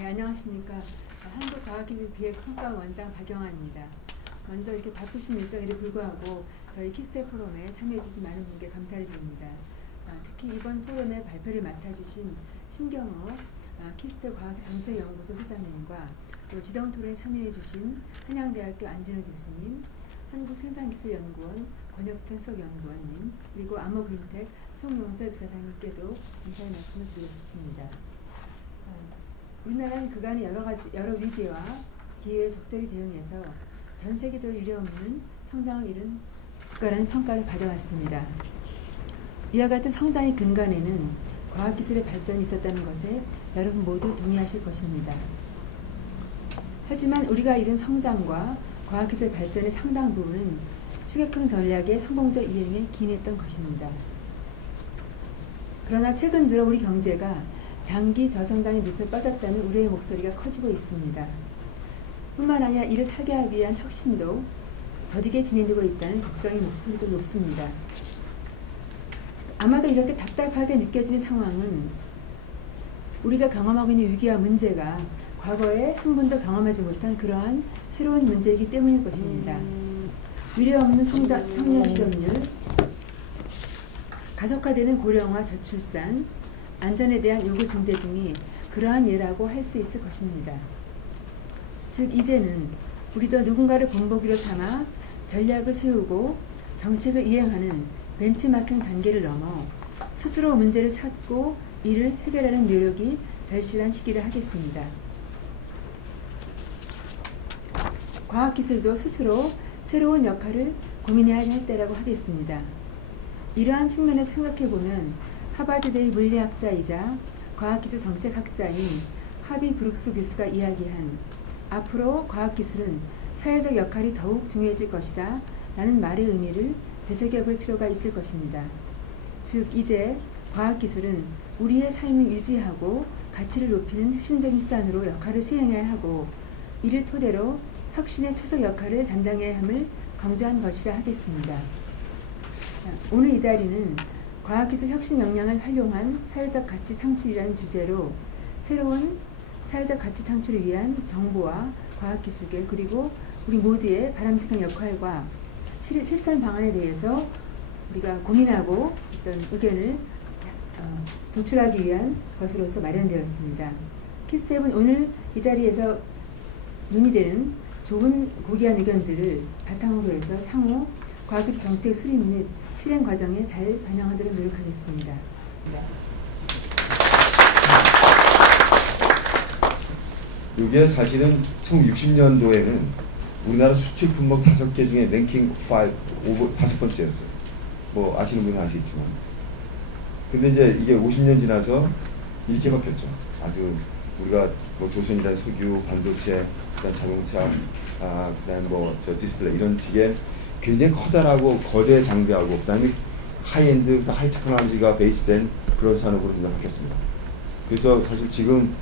네, 안녕하십니까. 한국과학기술기획평가 원장 박영아입니다. 먼저 이렇게 바쁘신 일정에도 불구하고 저희 키스테 포럼에 참여해주신 많은 분께 감사를 드립니다. 특히 이번 포럼의 발표를 맡아주신 신경호 키스테 과학정책연구소 소장님과 또 지정 토론에 참여해주신 한양대학교 안진호 교수님, 한국생산기술연구원 권혁천 수석연구원님, 그리고 암호그린텍 송용설 부사장님께도 감사의 말씀을 드리고 싶습니다. 우리나라는 그간의 여러 위기와 기회에 적절히 대응해서 전 세계적으로 유례없는 성장을 이룬 국가라는 평가를 받아왔습니다. 이와 같은 성장의 근간에는 과학기술의 발전이 있었다는 것에 여러분 모두 동의하실 것입니다. 하지만 우리가 이룬 성장과 과학기술 발전의 상당 부분은 추격형 전략의 성공적 이행에 기인했던 것입니다. 그러나 최근 들어 우리 경제가 장기 저성장의 늪에 빠졌다는 우려의 목소리가 커지고 있습니다. 뿐만 아니라 이를 타개하기 위한 혁신도 더디게 진행되고 있다는 걱정의 목소리도 높습니다. 아마도 이렇게 답답하게 느껴지는 상황은 우리가 경험하고 있는 위기와 문제가 과거에 한 번도 경험하지 못한 그러한 새로운 문제이기 때문일 것입니다. 미래 없는 성년 실업률, 가속화되는 고령화 저출산, 안전에 대한 요구 증대 등이 그러한 예라고 할 수 있을 것입니다. 즉 이제는 우리도 누군가를 본보기로 삼아 전략을 세우고 정책을 이행하는 벤치마킹 단계를 넘어 스스로 문제를 찾고 이를 해결하는 노력이 절실한 시기를 하겠습니다. 과학기술도 스스로 새로운 역할을 고민해야 할 때라고 하겠습니다. 이러한 측면에서 생각해보면 하버드대의 물리학자이자 과학기술 정책학자인 하비 브룩스 교수가 이야기한 앞으로 과학기술은 사회적 역할이 더욱 중요해질 것이다 라는 말의 의미를 되새겨볼 필요가 있을 것입니다. 즉 이제 과학기술은 우리의 삶을 유지하고 가치를 높이는 핵심적인 수단으로 역할을 수행해야 하고 이를 토대로 혁신의 초석 역할을 담당해야 함을 강조한 것이라 하겠습니다. 오늘 이 자리는 과학기술 혁신 역량을 활용한 사회적 가치 창출이라는 주제로 새로운 사회적 가치 창출을 위한 정보와 과학기술계 그리고 우리 모두의 바람직한 역할과 실천 방안에 대해서 우리가 고민하고 어떤 의견을 도출하기 위한 것으로서 마련되었습니다. 키스텝은 오늘 이 자리에서 논의되는 좋은 고귀한 의견들을 바탕으로 해서 향후 과학기술 정책 수립 및 실행 과정에 잘 반영하도록 노력하겠습니다. 이게 사실은 1960년도에는 우리나라 수출 품목 5개 중에 랭킹 5번째였어요. 뭐 아시는 분은 아시겠지만. 근데 이제 이게 50년 지나서 이렇게 바뀌었죠. 아주 우리가 뭐 조선이란 석유, 반도체, 그다음 자동차, 그다음 뭐 저 디스플레이 이런 식의 굉장히 커다랗고 거대 장비하고 그다음에 하이엔드, 하이 테크놀로지가 베이스된 그런 산업으로 바뀌었습니다. 그래서 사실 지금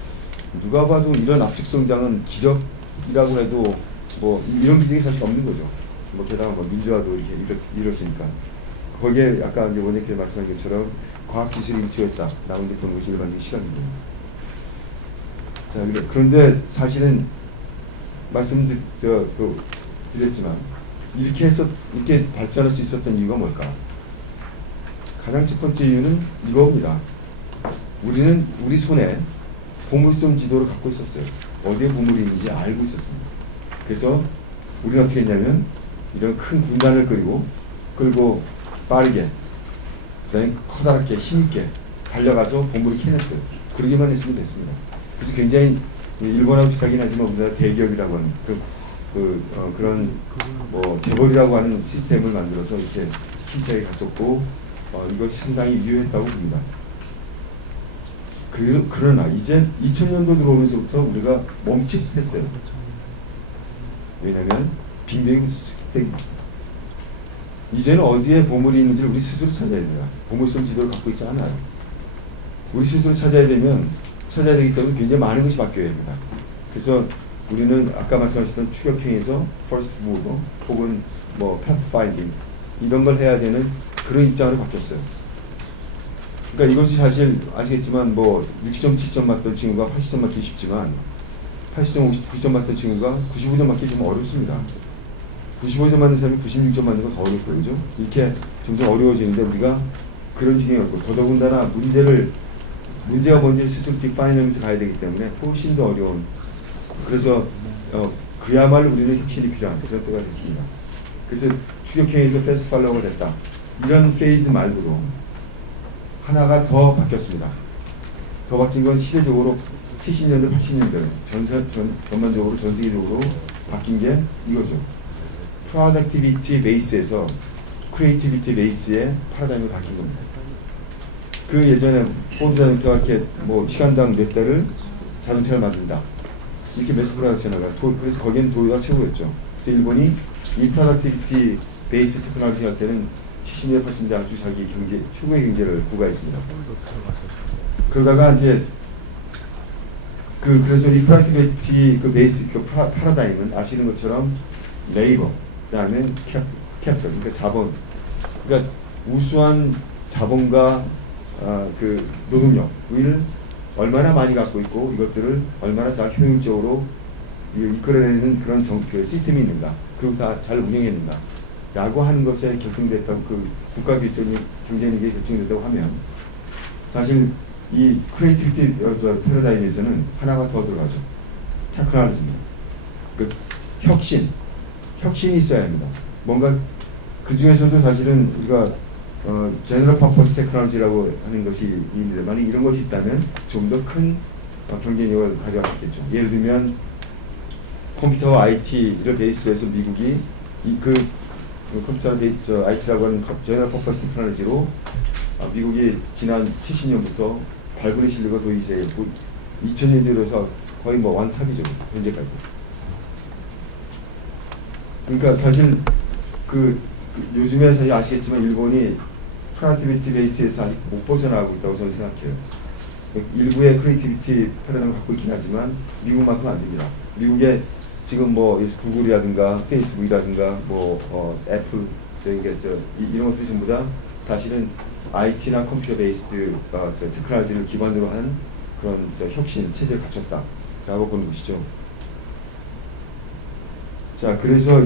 누가 봐도 이런 압축 성장은 기적이라고 해도 뭐 이런 기적이 사실 없는 거죠. 뭐 게다가 뭐 민주화도 이렇게 이뤘으니까 거기에 아까 이제 원장님께서 말씀하신 것처럼 과학 기술이 일조했다라고 이제 보는 것이 일반적인 시각입니다. 자, 그런데 사실은 드렸지만 이렇게 해서 이렇게 발전할 수 있었던 이유가 뭘까? 가장 첫 번째 이유는 이겁니다. 우리는 우리 손에 보물섬 지도를 갖고 있었어요. 어디에 보물이 있는지 알고 있었습니다. 그래서 우리는 어떻게 했냐면 이런 큰 군단을 끌고 빠르게 그다음에 커다랗게 힘있게 달려가서 보물을 캐냈어요. 그러기만 했으면 됐습니다. 그래서 굉장히 일본하고 비슷하긴 하지만 우리나라 대기업이라고 하는 그런 뭐 재벌이라고 하는 시스템을 만들어서 이렇게 힘차게 갔었고 이것이 상당히 유효했다고 봅니다. 그러나 이제 2000년도 들어오면서부터 우리가 멈칫했어요. 왜냐하면 빈병이 때문에 이제는 어디에 보물이 있는지 우리 스스로 찾아야 됩니다. 보물섬 지도를 갖고 있지 않아요. 우리 스스로 찾아야 되기 때문에 굉장히 많은 것이 바뀌어야 됩니다. 그래서 우리는 아까 말씀하셨던 추격행에서 first mover 혹은 뭐 pathfinding 이런 걸 해야 되는 그런 입장으로 바뀌었어요. 그러니까 이것이 사실 아시겠지만 뭐 60.7점 맞던 친구가 80점 맞기 쉽지만 80.9점 맞던 친구가 95점 맞기 좀 어렵습니다. 95점 맞는 사람이 96점 맞는 건 더 어렵고요. 그죠? 이렇게 점점 어려워지는데 우리가 그런 지경이 없고 더더군다나 문제가 뭔지 스스로 디파인하면서 가야 되기 때문에 훨씬 더 어려운 그래서 그야말로 우리는 혁신이 필요한 그런 때가 됐습니다. 그래서 추격행에서 패스트 팔로워가 됐다. 이런 페이즈 말고도 하나가 더 바뀌었습니다. 더 바뀐 건 시대적으로 70년대, 80년대 전반적으로 전 세계적으로 바뀐 게 이거죠. 프로덕티비티 베이스에서 크리에이티비티 베이스의 파라다임이 바뀐 겁니다. 그 예전에 포드 자동차가 이렇게 뭐 시간당 몇 대를 자동차를 만든다. 이렇게 매스 프로덕션을 그래서 거기는 도요가 최고였죠. 그래서 일본이 이 프로덕티비티 베이스 테크놀로지 할 때는 70년대, 80년대 아주 자기 최고의 경제를 부과했습니다. 그러다가 이제 그래서 이 프로덕티비티 그 베이스 그 파라다임은 아시는 것처럼 레이버, 그다음에 캐피털, 그러니까 자본, 그러니까 우수한 자본과 그 노동력을 얼마나 많이 갖고 있고 이것들을 얼마나 잘 효율적으로 이끌어내는 그런 그 시스템이 있는가, 그리고 다 잘 운영했는가 라고 하는 것에 결정됐던 그 국가 경쟁력이 결정됐다고 하면 사실 이 크리에이티비티 패러다임에서는 하나가 더 들어가죠. 테크놀로지입니다. 그 혁신이 있어야 합니다. 뭔가 그 중에서도 사실은 우리가 제너럴 퍼포스 테크놀로지라고 하는 것이 있는데 만약 이런 것이 있다면 좀 더 큰 경쟁력을 가져갈 수 있겠죠. 예를 들면 컴퓨터와 IT를 베이스로 해서 미국이 컴퓨터 베이스 IT라고 하는 제너럴 퍼포스 테크놀로지로 미국이 지난 70년부터 발굴의 실력을 거의 이제 2000년 들어서 거의 뭐 완탑이죠. 현재까지. 그러니까 사실 요즘에 사실 아시겠지만 일본이 크리에이티비티 베이스에서 아직 못 벗어나고 있다고 저는 생각해요. 일부의 크리에이티비티 패러다임을 갖고 있긴 하지만 미국만큼 안 됩니다. 미국에 지금 뭐 구글이라든가 페이스북이라든가 애플 이런 것들이 전부 다 사실은 IT나 컴퓨터 베이스드 테크놀로지를 기반으로 한 그런 혁신 체제를 갖췄다라고 보는 것이죠. 자, 그래서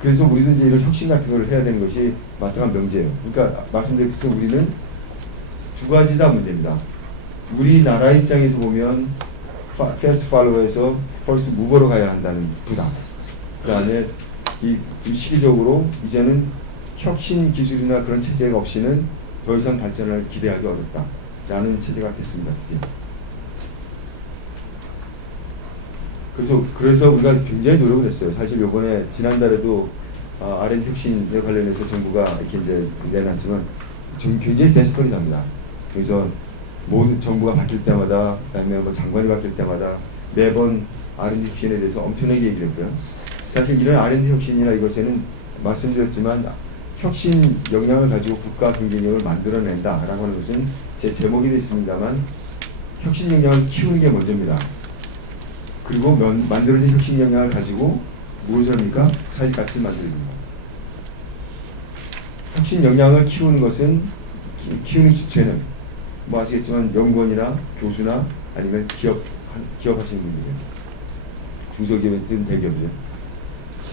그래서 우리도 이제 이런 혁신 같은 걸 해야 되는 것이 마땅한 명제예요. 그러니까 말씀드린 것처럼 우리는 두 가지 다 문제입니다. 우리나라 입장에서 보면 패스트 팔로워에서 퍼스트 무버로 가야 한다는 부담. 그 다음에 이 시기적으로 이제는 혁신 기술이나 그런 체제가 없이는 더 이상 발전을 기대하기 어렵다라는 체제가 됐습니다. 드디어. 그래서 우리가 굉장히 노력을 했어요. 사실 요번에 지난달에도 R&D 혁신에 관련해서 정부가 이렇게 이제 내놨지만 굉장히 데스퍼리합니다. 그래서 모든 정부가 바뀔 때마다, 그다음에 뭐 장관이 바뀔 때마다 매번 R&D 혁신에 대해서 엄청나게 얘기를 했고요. 사실 이런 R&D 혁신이나 이것에는 말씀드렸지만 혁신 역량을 가지고 국가 경쟁력을 만들어낸다라고 하는 것은 제 제목이 있습니다만 혁신 역량을 키우는 게 먼저입니다. 그리고 만들어진 혁신 역량을 가지고 무엇을 합니까? 사회적 가치를 만들입니다. 혁신 역량을 키우는 것은 키우는 주체는 뭐 아시겠지만 연구원이나 교수나 아니면 기업 하시는 분들이에요. 중소기업이든 대기업이죠.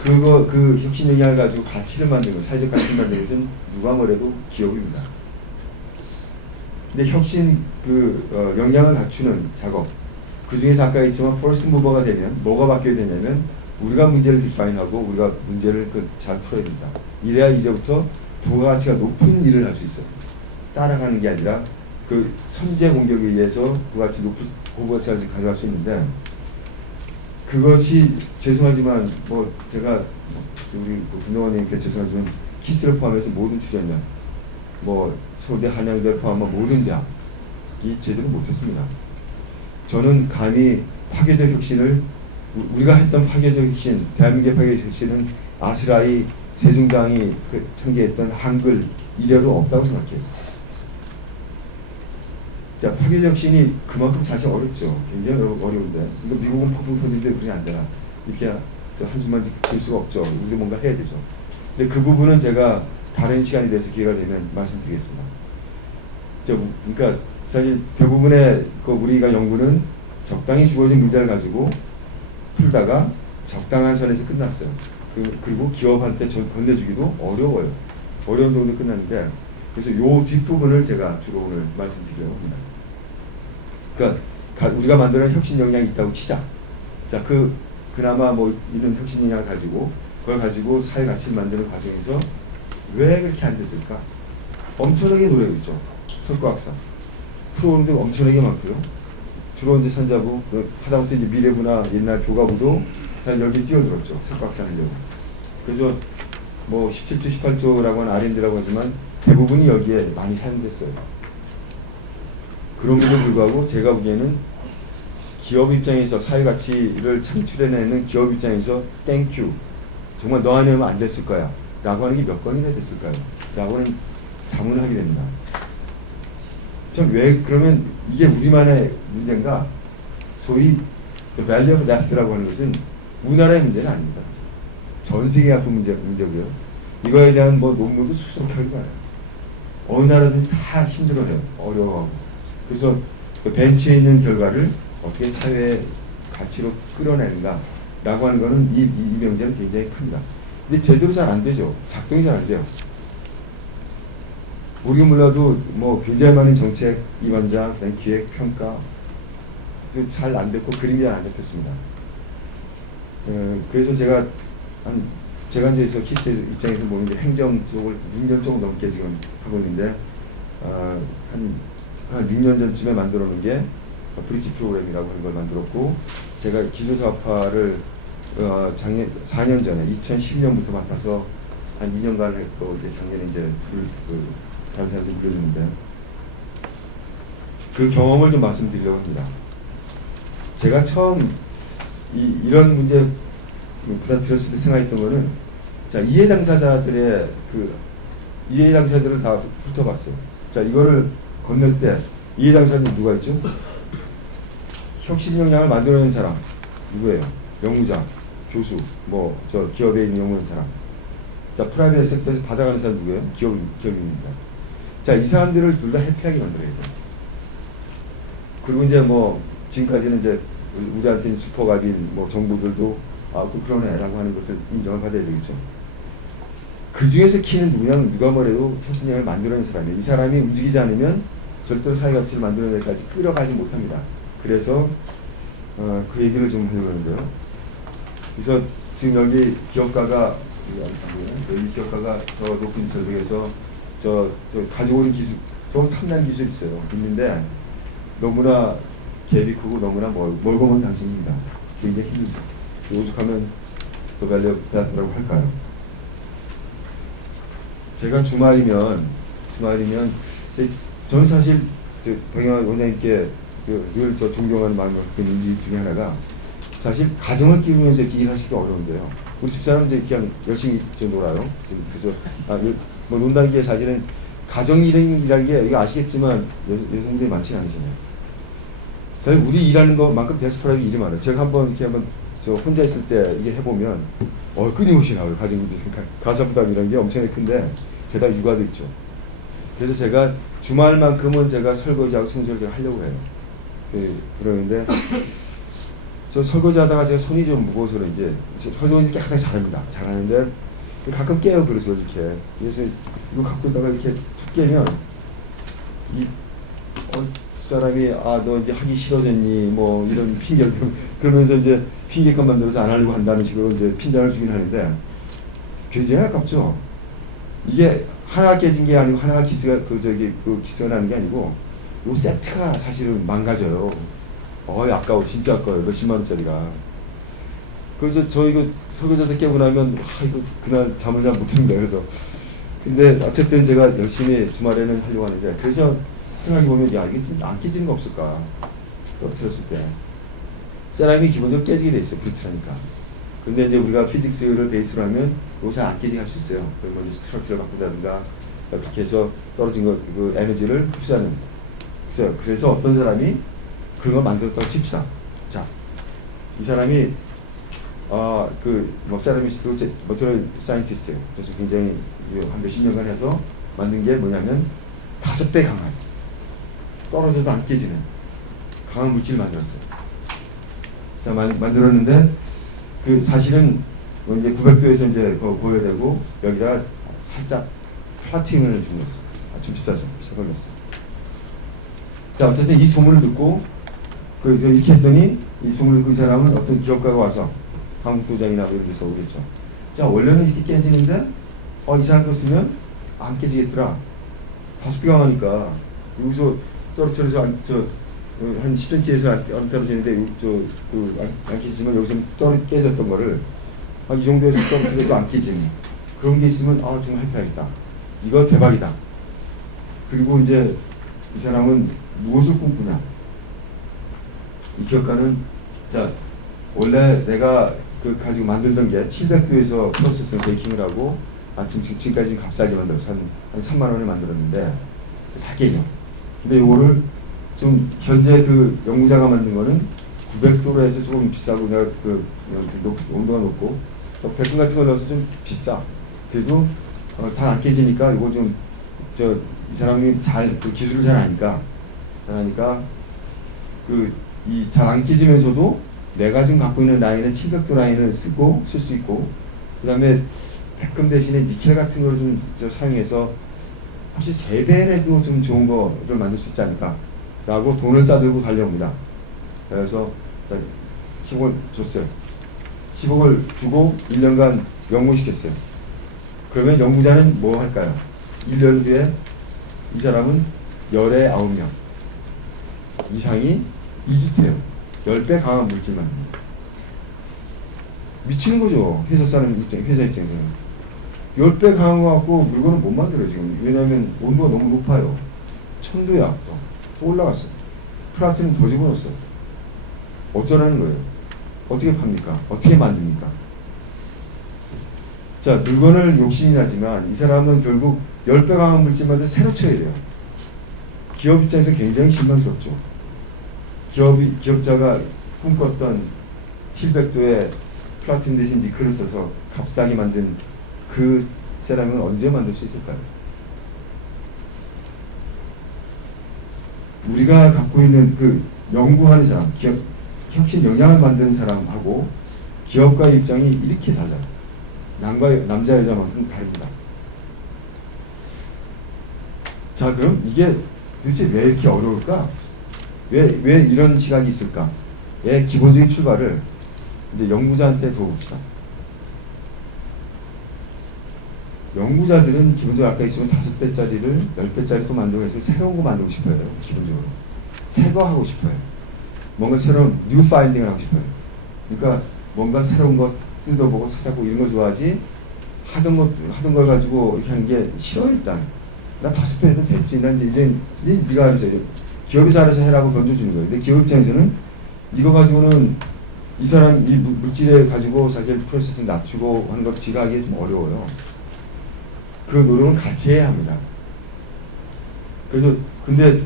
그 혁신 역량을 가지고 가치를 만드는 것, 사회적 가치를 만드는 것은 누가 뭐래도 기업입니다. 근데 혁신 역량을 갖추는 작업, 그 중에서 아까 했지만 퍼스트 무버가 되면 뭐가 바뀌어야 되냐면 우리가 문제를 디파인하고 우리가 문제를 잘 풀어야 된다. 이래야 이제부터 부가가치가 높은 일을 할 수 있어요. 따라가는 게 아니라 그 선제 공격에 의해서 고부가치를 가져갈 수 있는데 그것이 죄송하지만 제가 우리 김동환님께 죄송하지만 키스를 포함해서 모든 출연자 서울대 한양대를 포함한 모든 대학이 제대로 못했습니다. 저는 감히 파괴적 혁신을 우리가 했던 파괴적 혁신, 대한민국의 파괴적 혁신은 아스라이 세종당이 전개했던 한글 이래로 없다고 생각해요. 자, 파괴적 혁신이 그만큼 사실 어렵죠. 굉장히 어려운데 이거 미국은 펑펑 터지는데 그러지 안 되나 이렇게 한숨만 질 수가 없죠. 우리도 뭔가 해야 되죠. 근데 그 부분은 제가 다른 시간이 돼서 기회가 되면 말씀드리겠습니다. 그러니까 사실 대부분의 그 우리가 연구는 적당히 주어진 문제를 가지고 풀다가 적당한 선에서 끝났어요. 그리고 기업한테 건네주기도 어려워요. 어려운 정도 끝났는데, 그래서 요 뒷부분을 제가 주로 오늘 말씀드리려고 합니다. 그러니까 우리가 만드는 혁신 역량이 있다고 치자. 자, 그나마 뭐 이런 혁신 역량을 가지고 그걸 가지고 사회 가치를 만드는 과정에서 왜 그렇게 안 됐을까? 엄청나게 노력했죠. 석고학사 프로그램도 엄청나게 많고요. 주로 이제 산자부, 하다못해 이제 미래부나 옛날 교과부도 사실 여기 뛰어들었죠. 석고학사 하려고. 그래서 뭐 17조, 18조라고 하는 R&D라고 하지만 대부분이 여기에 많이 사용됐어요. 그럼에도 불구하고 제가 보기에는 기업 입장에서 사회 가치를 창출해내는 기업 입장에서 땡큐 정말 너 아니면 안 됐을 거야 라고 하는 게 몇 건이나 됐을까요? 라고는 자문하게 됩니다. 참 왜 그러면 이게 우리만의 문제인가? 소위 the value of death라고 하는 것은 우리나라의 문제는 아닙니다. 전 세계가 그 문제고요. 이거에 대한 뭐 논문도 수두룩하게 많아요. 어느 나라든지 다 힘들어해요. 어려워하고. 그래서 그 벤치에 있는 결과를 어떻게 사회의 가치로 끌어내는가 라고 하는 거는 이 명제는 굉장히 큽니다. 근데 제대로 잘 안 되죠. 작동이 잘 안 돼요. 모르긴 몰라도 뭐 굉장히 많은 정책 입안자, 기획, 평가 잘 안 됐고 그림이 잘 안 잡혔습니다. 그래서 제가 이제 저 키스 입장에서 보는 게 행정 쪽을 6년 조금 넘게 지금 하고 있는데 한 6년 전쯤에 만들어 놓은 게 브릿지 프로그램이라고 하는 걸 만들었고, 제가 기술사업화를 작년 4년 전에 2010년부터 맡아서 한 2년간 했고, 이제 작년에 이제 다른 사람한테 물려줬는데 그 경험을 좀 말씀드리려고 합니다. 제가 처음 이런 문제 부담 들었을 때 생각했던 거는, 자, 이해 당사자들의 이해 당사자들을 다 훑어봤어요. 자, 이거를 건넬 때 이해 당사자는 누가 있죠? 혁신 역량을 만들어낸 사람 누구예요? 연구자, 교수, 뭐 저 기업에 있는 연구하는 사람. 자, 프라이빗 섹터에서 받아가는 사람 누구예요? 기업입니다. 자, 이 사람들을 둘 다 해피하게 만들어야 돼요. 그리고 이제 뭐 지금까지는 이제 우리한테는 슈퍼갑인 뭐 정부들도 그러네라고 하는 것을 인정을 받아야 되겠죠. 그 중에서 키는 누구냐면 누가 뭐래도 혁신력을 만들어낸 사람이에요. 이 사람이 움직이지 않으면 절대로 사회 가치를 만들어낼 때까지 끌어가지 못합니다. 그래서 그 얘기를 좀 하려고 하는데요. 그래서 지금 여기 기업가가 저 높은 절벽에서 저 가지고 오는 기술, 저 탐난 기술이 있는데 너무나 갭이 크고 너무나 멀고 먼 당신입니다. 굉장히 힘들죠. 오죽하면 더 value of death라고 할까요? 제가 주말이면 저는 사실 박영환 원장님께 늘 저 존경하는 마음을 갖고 있는 이유 중에 하나가, 사실 가정을 키우면서 이렇게 일하시기 어려운데요. 우리 집사람은 이제 그냥 열심히 놀아요. 그래서 뭐 논다는 게 사실은 가정 일이라는 게 이거 아시겠지만 여성들이 많지는 않으시네요. 사실 우리 일하는 것만큼 데스퍼라게 일이 많아요. 제가 한번 저 혼자 있을 때 이게 해보면 끊임없이 나와요. 가사 부담이라는 게 엄청나게 큰데 게다가 육아도 있죠. 그래서 제가 주말만큼은 제가 설거지하고 청소를 제가 하려고 해요. 그러는데 저 설거지 하다가 제가 손이 좀 무거워서 이제 설거지 깨끗하게 잘하는데 가끔 깨요. 그래서 이렇게 이거 갖고 있다가 이렇게 툭 깨면 사람이 너 이제 하기 싫어졌니 뭐 이런 핑계를 그러면서 이제 핑계감 만들어서 안 하려고 한다는 식으로 이제 핀잔을 주긴 하는데 굉장히 아깝죠. 이게 하나가 깨진 게 아니고 하나가 기스가 기스가 나는 게 아니고 요 세트가 사실은 망가져요. 아까워, 진짜 아까워요. 몇십만 원짜리가. 그래서 저 이거 설거지하다 깨고 나면 이거 그날 잠을 잘 못 잤는데, 그래서 근데 어쨌든 제가 열심히 주말에는 하려고 하는데, 그래서 생각해보면 이게 좀 안 깨지는 거 없을까 떨어뜨렸을 때 사람이 기본적으로 깨지게 돼 있어요. 브리트하니까. 근데 이제 우리가 피직스를 베이스로 하면 이거 잘 안 깨지게 할 수 있어요. 그러면 이제 스트럭처를 바꾼다든가 그렇게 해서 떨어진 그 에너지를 흡수하는 있어요. 그래서 어떤 사람이 그런 걸 만들었다고 칩시다. 자, 이 사람이 세라미스트, 머티리얼 사이언티스트, 그래서 굉장히 한 몇십 년간 해서 만든 게 뭐냐면 5배 강한 떨어져도 안 깨지는 강한 물질을 만들었어요. 자, 만들었는데 그 사실은 뭐 이제 900도에서 이제 보여야 되고 여기다가 살짝 플라티늄을 준 거였어요. 좀 비싸죠. 비싸 걸렸어요. 자, 어쨌든 이 소문을 듣고 이렇게 했더니 이 소문을 듣고 이 사람은 어떤 기업가가 와서 한국도장이나 이런 데서 오겠죠. 자, 원래는 이렇게 깨지는데 이 사람 거 쓰면 안 깨지겠더라. 5배 강하니까 여기서 떨어뜨려서 한 10cm에서 안 떨어지는데 안 깨지지만 여기서 깨졌던 거를 이 정도에서 떨어뜨려도 안 깨지는 그런 게 있으면 좀 해봐야겠다. 이거 대박이다. 그리고 이제 이 사람은 무엇을 꿈꾸냐? 이 기업가는 자 원래 내가 가지고 만들던 게 700도에서 프로세스 베이킹을 하고 지금까지 값싸게 만들어서 한 3만 원에 만들었는데 사게죠. 근데 이거를 좀 현재 그 연구자가 만든 거는 900도로 해서 조금 비싸고 내가 온도가 높고 백분 같은 거 넣어서 좀 비싸. 그래도 잘 안 깨지니까 이거 좀 이 사람이 그 기술을 잘 아니까 이 잘 안 깨지면서도 내가 지금 갖고 있는 라인은 700도 라인을 쓸 수 있고 그 다음에 백금 대신에 니켈 같은 거를 좀 사용해서 혹시 3배라도 좀 좋은 거를 만들 수 있지 않을까 라고 돈을 싸들고 달려옵니다. 그래서 10억을 줬어요. 10억을 주고 1년간 연구시켰어요. 그러면 연구자는 뭐 할까요? 1년 뒤에 이 사람은 열에 9명 이상이 이집트예요. 10배 강한 물질만. 미치는 거죠. 회사 입장에서는. 10배 강한 거 갖고 물건을 못 만들어요, 지금. 왜냐면 온도가 너무 높아요. 1000도야, 또 올라갔어. 플라티늄 더 집어넣었어. 어쩌라는 거예요? 어떻게 팝니까? 어떻게 만듭니까? 자, 물건을 욕심이 나지만 이 사람은 결국 10배 강한 물질마다 새로 쳐야 돼요. 기업 입장에서 굉장히 실망스럽죠. 기업자가 꿈꿨던 700도의 플라틴 대신 니켈을 써서 값싸게 만든 그 세라믹은 언제 만들 수 있을까요? 우리가 갖고 있는 그 연구하는 사람, 혁신 영향을 만드는 사람하고 기업가의 입장이 이렇게 달라요. 남자 여자만큼 다릅니다. 자, 그럼 이게 도대체 왜 이렇게 어려울까? 왜 이런 시각이 있을까? 의 기본적인 출발을 이제 연구자한테 둬봅시다. 연구자들은 기본적으로 아까 있으면 5배짜리를 10배짜리 만들고 해서 새로운 거 만들고 싶어요. 기본적으로. 새 거 하고 싶어요. 뭔가 새로운 뉴 파인딩을 하고 싶어요. 그러니까 뭔가 새로운 거 뜯어보고 찾아보고 이런 거 좋아하지 하던 걸 가지고 이렇게 하는 게 싫어. 일단 나 5배 해도 됐지. 난 이제 네가 알아서 기업이 잘해서 해라고 던져주는 거예요. 근데 기업 입장에서는 이거 가지고는 이 사람 이 물질에 가지고 사실 프로세스 낮추고 하는 걸 지가 하기 좀 어려워요. 그 노력은 같이 해야 합니다. 그래서 근데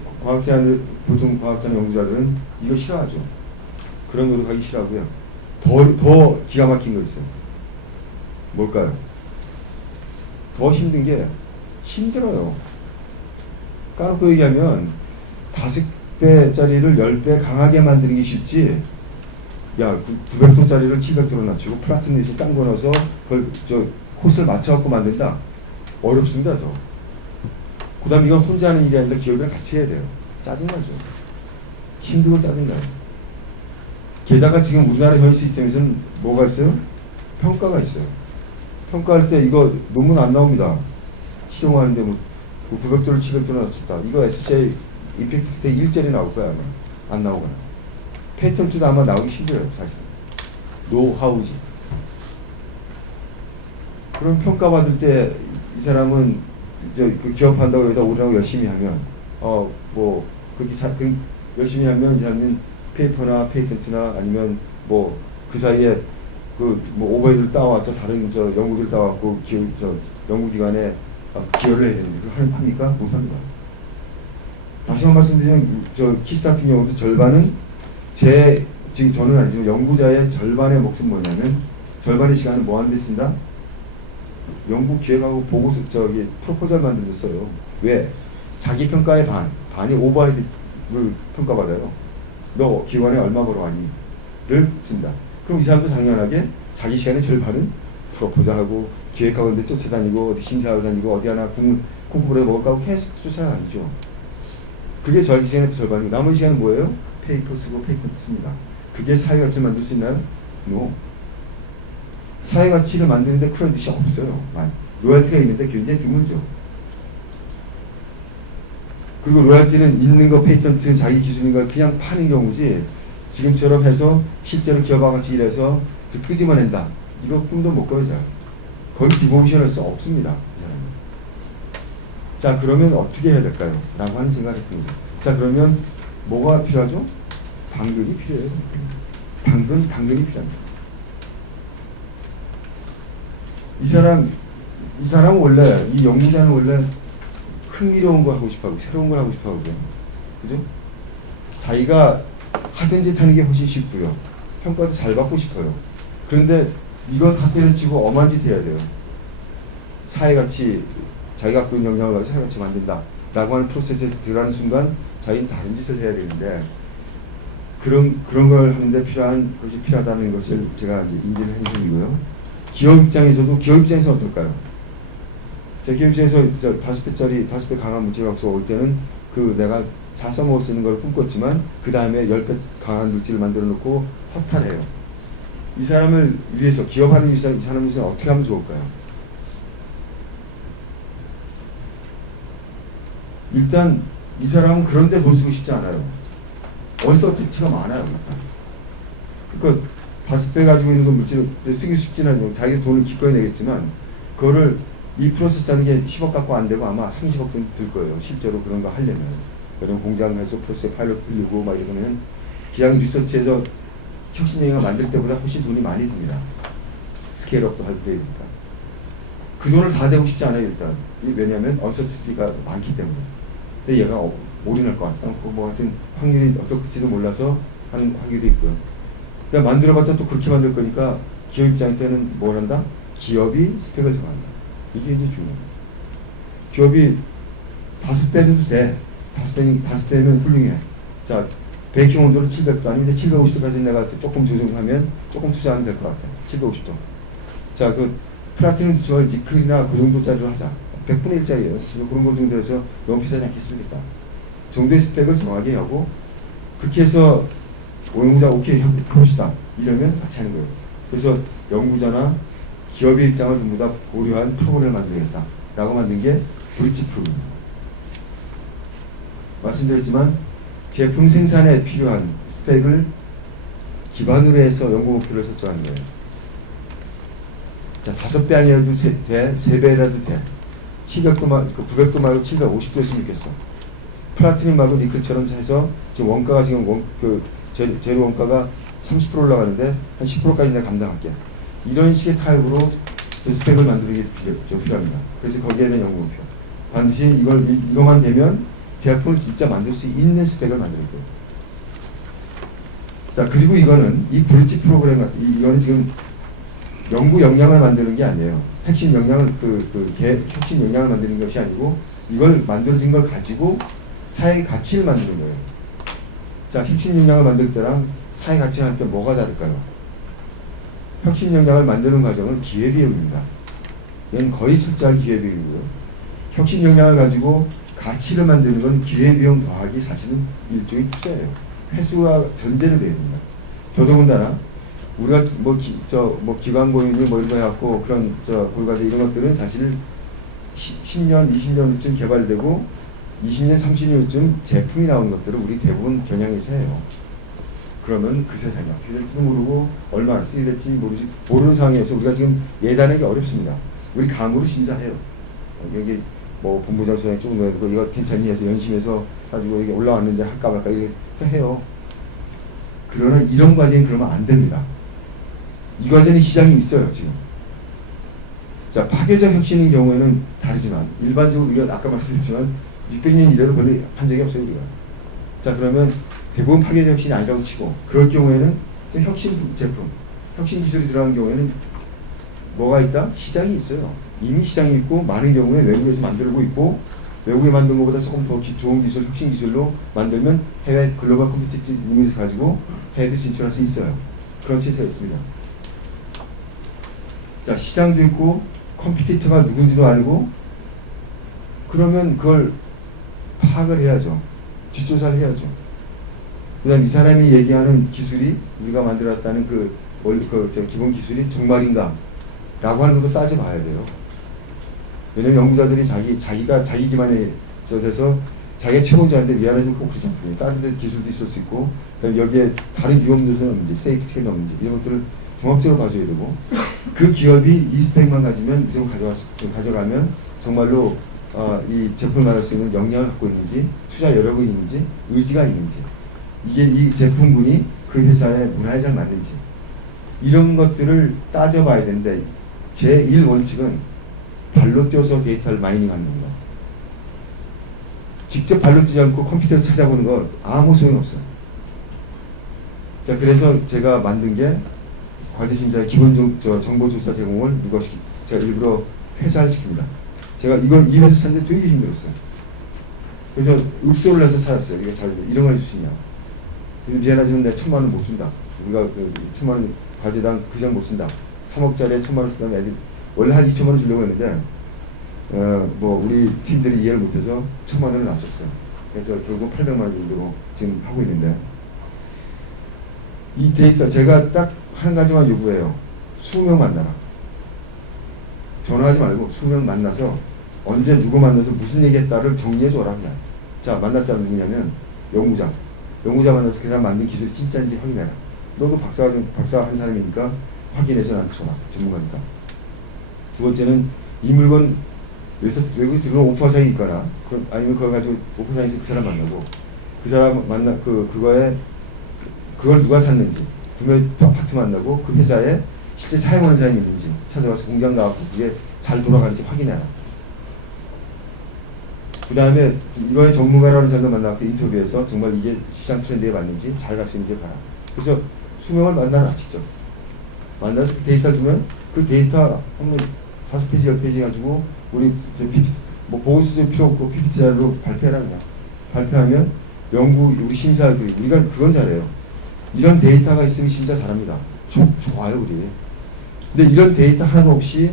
보통 과학자나 연구자들은 이거 싫어하죠. 그런 노력하기 싫어하고요. 더 기가 막힌 거 있어요. 뭘까요? 더 힘든 게 힘들어요. 까놓고 얘기하면 5배짜리를 10배 강하게 만드는 게 쉽지. 야, 900도짜리를 700도로 낮추고 플라티늄 딴 거 넣어서 그걸 코스를 맞춰갖고 만든다. 어렵습니다, 더. 그 다음에 이건 혼자 하는 일이 아니라 기업이랑 같이 해야 돼요. 짜증나죠. 힘들고 짜증나요. 게다가 지금 우리나라 현 시스템에서는 뭐가 있어요? 평가가 있어요. 평가할 때 이거 논문 안 나옵니다. 실용하는데 900도를 700도로 낮췄다. 이거 SJ 임팩트 때 1절이 나올 거야, 아마. 안 나오거나. 패턴트도 아마 나오기 힘들어요, 사실. 노하우지. 그럼 평가받을 때 이 사람은 그 기업한다고 여기다 오라고 열심히 하면 그렇게 열심히 하면 이 사람은 페이퍼나 페이턴트나 아니면 그 사이에 오버헤드를 따와서 다른 연구를 따와갖고 연구기관에 기여를 해야 되는데 그걸 합니까? 못합니다. 다시 한 번 말씀드리면 키스 같은 경우도 절반은 지금 저는 아니지만 연구자의 절반의 몫은 뭐냐면 절반의 시간은 뭐 하는 데 쓴다? 연구 기획하고 보고서 프로포절 만드는 데 써요. 왜? 자기 평가의 반이 오버헤드 평가받아요. 너 기관에 얼마 벌어왔니? 를 준다. 그럼 이 사람도 당연하게 자기 시간의 절반은 프로포즈하고 기획학원들 쫓아다니고 어디 심사하고 다니고 어디 하나 콩쿠르에 먹을까 하고 계속 쫓아다니죠. 그게 자기 시간의 절반이고 나머지 시간은 뭐예요? 페이퍼 쓰고 페이퍼 씁니다. 그게 사회가치 만들 수 있나요? No. 사회가치를 만드는데 크레딧이 없어요. 로열티가 있는데 굉장히 드물죠. 그리고 로열티는 있는 거 페이턴트 자기 기술인 걸 그냥 파는 경우지 지금처럼 해서 실제로 기업과 같이 일해서 끄집어낸다. 이거 꿈도 못 꿔요. 거의 디보미션할 수 없습니다. 이 사람은. 자 그러면 어떻게 해야 될까요? 라고 하는 생각을 했습니다. 자 그러면 뭐가 필요하죠? 당근이 필요해요. 당근이 필요합니다. 이 사람은 원래 이 연구자는 원래 흥미로운 걸 하고 싶어하고 새로운 걸 하고 싶어하고 그죠? 자기가 하던 짓 하는 게 훨씬 쉽고요. 평가도 잘 받고 싶어요. 그런데 이거 다 때려치고 엄한 짓 해야 돼요. 사회가치 자기가 갖고 있는 역량을 가지고 사회가치 만든다 라고 하는 프로세스에서 들어가는 순간 자기는 다른 짓을 해야 되는데 그런 걸 하는데 필요한 것이 필요하다는 것을 제가 이제 인지를 한 셈이고요. 기업 입장에서 어떨까요? 제 기업 입장에서 5배 강한 물질학서 올 때는 내가 잘 써먹을 수 있는 걸 꿈꿨지만 그 다음에 10배 강한 물질을 만들어 놓고 허탈해요. 이 사람을 위해서 기업하는 이 사람을 위해서 어떻게 하면 좋을까요? 일단 이 사람은 그런데 돈 쓰고 싶지 않아요. 언서티티가 많아요. 그러니까 5배 가지고 있는 건 물질을 쓰기 쉽지는 않고 자기 돈을 기꺼이 내겠지만 그거를 이 프로세스 하는 게 10억 갖고 안 되고 아마 30억 정도 들 거예요. 실제로 그런 거 하려면. 그럼 공장에서 프로세스 파일럿 들리고 막 이러면 기왕 리서치에서 혁신영화 만들 때보다 훨씬 돈이 많이 듭니다. 스케일업도 할 때니까. 그 돈을 다 대고 싶지 않아요. 일단. 왜냐하면 언서티티가 많기 때문에. 근데 얘가 올인할 것 같지 않고 뭐 하여튼 확률이 어떨지도 몰라서 하는 확률도 있고요. 그러니까 만들어봤자 또 그렇게 만들 거니까 기업 입장에서는 뭘 한다? 기업이 스펙을 정한다. 이게 이제 중요합니다. 기업이 5배도 돼. 5배면 훌륭해. 자, 베이킹 온도는 700도 아닌데 750도까지 내가 조금 조정하면 조금 투자하면 될 것 같아. 750도. 자, 플라티늄 디스와 니클이나 그 정도짜리로 하자. 100분의 1짜리예요. 그런 거 정도 해서 너무 비싸지 않겠습니까? 정도의 스펙을 정하게 하고 그렇게 해서 연구자 오케이 해봅시다. 이러면 같이 하는 거예요. 그래서 연구자나 기업의 입장을 전부 다 고려한 프로그램을 만들겠다. 라고 만든 게 브릿지 프로그램입니다. 말씀드렸지만 제품 생산에 필요한 스펙을 기반으로 해서 연구 목표를 설정하는 거예요. 자, 5배 아니어도 돼. 3배라도 돼. 700도 말고 900도 말고 750도 했으면 좋겠어. 플라티늄 말고 니클처럼 해서 지금 원가가 재료 원가가 30% 올라가는데 한 10%까지 내가 감당할게. 이런 식의 타입으로 스펙을 만들기 필요합니다. 그래서 거기에는 연구 목표. 반드시 이것만 되면 제품을 진짜 만들 수 있는 스펙을 만들 거예요. 자, 그리고 이 브릿지 프로그램 같은, 이거는 지금 연구 역량을 만드는 게 아니에요. 핵심 역량을, 핵심 역량을 만드는 것이 아니고, 이걸 만들어진 걸 가지고 사회 가치를 만드는 거예요. 자, 핵심 역량을 만들 때랑 사회 가치를 할 때 뭐가 다를까요? 혁신 역량을 만드는 과정은 기회비용입니다. 이건 거의 철저한 기회비용이고요. 혁신 역량을 가지고 가치를 만드는 건 기회비용 더하기 사실은 일종의 투자예요. 회수가 전제로 되어 있습니다. 더더군다나 우리가 기관 고윤이 이런 거 해갖고 그런 골가제 이런 것들은 사실 10년, 20년 후쯤 개발되고 20년, 30년 후쯤 제품이 나오는 것들을 우리 대부분 겨냥해서 해요. 그러면 그 세상이 어떻게 될지도 모르고 얼마나 쓰게 될지 모르는 상황에서 우리가 지금 예단하기 어렵습니다. 우리 감으로 심사해요. 여기 본부장 수장이 조금 해도 이거 괜찮니 해서 연심해서 가지고 이게 올라왔는데 할까 말까 이렇게 해요. 그러나 이런 과정이 그러면 안 됩니다. 이 과정에 시장이 있어요 지금. 자, 파괴적 혁신인 경우에는 다르지만 일반적으로 우리가 아까 말씀드렸지만 600년 이래로 별로 한 적이 없어요 우리가. 자, 그러면 대부분 파괴적 혁신이 아니라고 치고 그럴 경우에는 혁신 제품, 혁신 기술이 들어간 경우에는 뭐가 있다? 시장이 있어요. 이미 시장이 있고 많은 경우에 외국에서 만들고 있고 외국에 만든 것보다 조금 더 좋은 기술, 혁신 기술로 만들면 해외 글로벌 컴피티티브 이미지 가지고 해외도 진출할 수 있어요. 그런 체제가 있습니다. 자, 시장도 있고 컴피티터가 누군지도 알고 그러면 그걸 파악을 해야죠. 뒷조사를 해야죠. 그 다음 이 사람이 얘기하는 기술이 우리가 만들었다는 기본 기술이 정말인가 라고 하는 것도 따져봐야 돼요. 왜냐면 연구자들이 자기 기반에 돼서 자기가 최고자인데 미안하지만 꼭 그렇지 않거든요. 다른 데 기술도 있을 수 있고 여기에 다른 위험 요소는 없는지 세이프티가 없는지 이런 것들을 종합적으로 봐줘야 되고 그 기업이 이 스펙만 가지면 무조건 가져가면 정말로 이 제품을 만들 수 있는 역량을 갖고 있는지 투자 여력이 있는지 의지가 있는지 이게 이 제품군이 그 회사의 문화에 잘 맞는지 이런 것들을 따져봐야 되는데 제1원칙은 발로 뛰어서 데이터를 마이닝하는 겁니다. 직접 발로 뛰지 않고 컴퓨터에서 찾아보는 거 아무 소용이 없어요. 자, 그래서 제가 만든 게 과제심사의 기본 정보조사 제공을 제가 일부러 회사를 시킵니다. 제가 이 회사 찾는데 되게 힘들었어요. 그래서 읍소를 해서 찾았어요. 이런 거 해주시냐. 미안하지만 내가 1,000만 원 못 준다. 우리가 1,000만 원 과제당 그 이상 못 쓴다. 3억짜리에 1,000만 원 쓰다면 애들 원래 한 2,000만 원 주려고 했는데 우리 팀들이 이해를 못해서 1,000만 원을 낮췄어요. 그래서 결국 800만 원 정도로 지금 하고 있는데 이 데이터 제가 딱 한 가지만 요구해요. 20명 만나라. 전화하지 말고 20명 만나서 언제 누구 만나서 무슨 얘기했다를 정리해 줘라. 자, 만날 사람 누구냐면 연구자 만나서 그 사람 만든 기술이 진짜인지 확인해라. 너도 박사 한 사람이니까 확인해서 나한테 전화. 전문가니까. 두 번째는 이 물건 외국에서 들어온 오퍼상이 있거나 아니면 그걸 가지고 오퍼상에서 그 사람 만나고 그 사람 그걸 누가 샀는지 구매 파트 만나고 그 회사에 실제 사용하는 사람이 있는지 찾아와서 공장 가서 그게 잘 돌아가는지 확인해라. 그 다음에 이거의 전문가라는 사람을 만나서 인터뷰해서 정말 이게 시장 트렌드에 맞는지 잘 갈 수 있는지 봐라. 그래서 수명을 만나라. 직접 만나서 그 데이터 주면 그 데이터 한번 5페이지 10페이지 가지고 우리 PPT 보고 쓸 필요 없고 PPT 자료로 발표해라. 그냥 발표하면 우리 심사들이 우리가 그건 잘해요. 이런 데이터가 있으면 심사 잘합니다. 좋아요 우리. 근데 이런 데이터 하나도 없이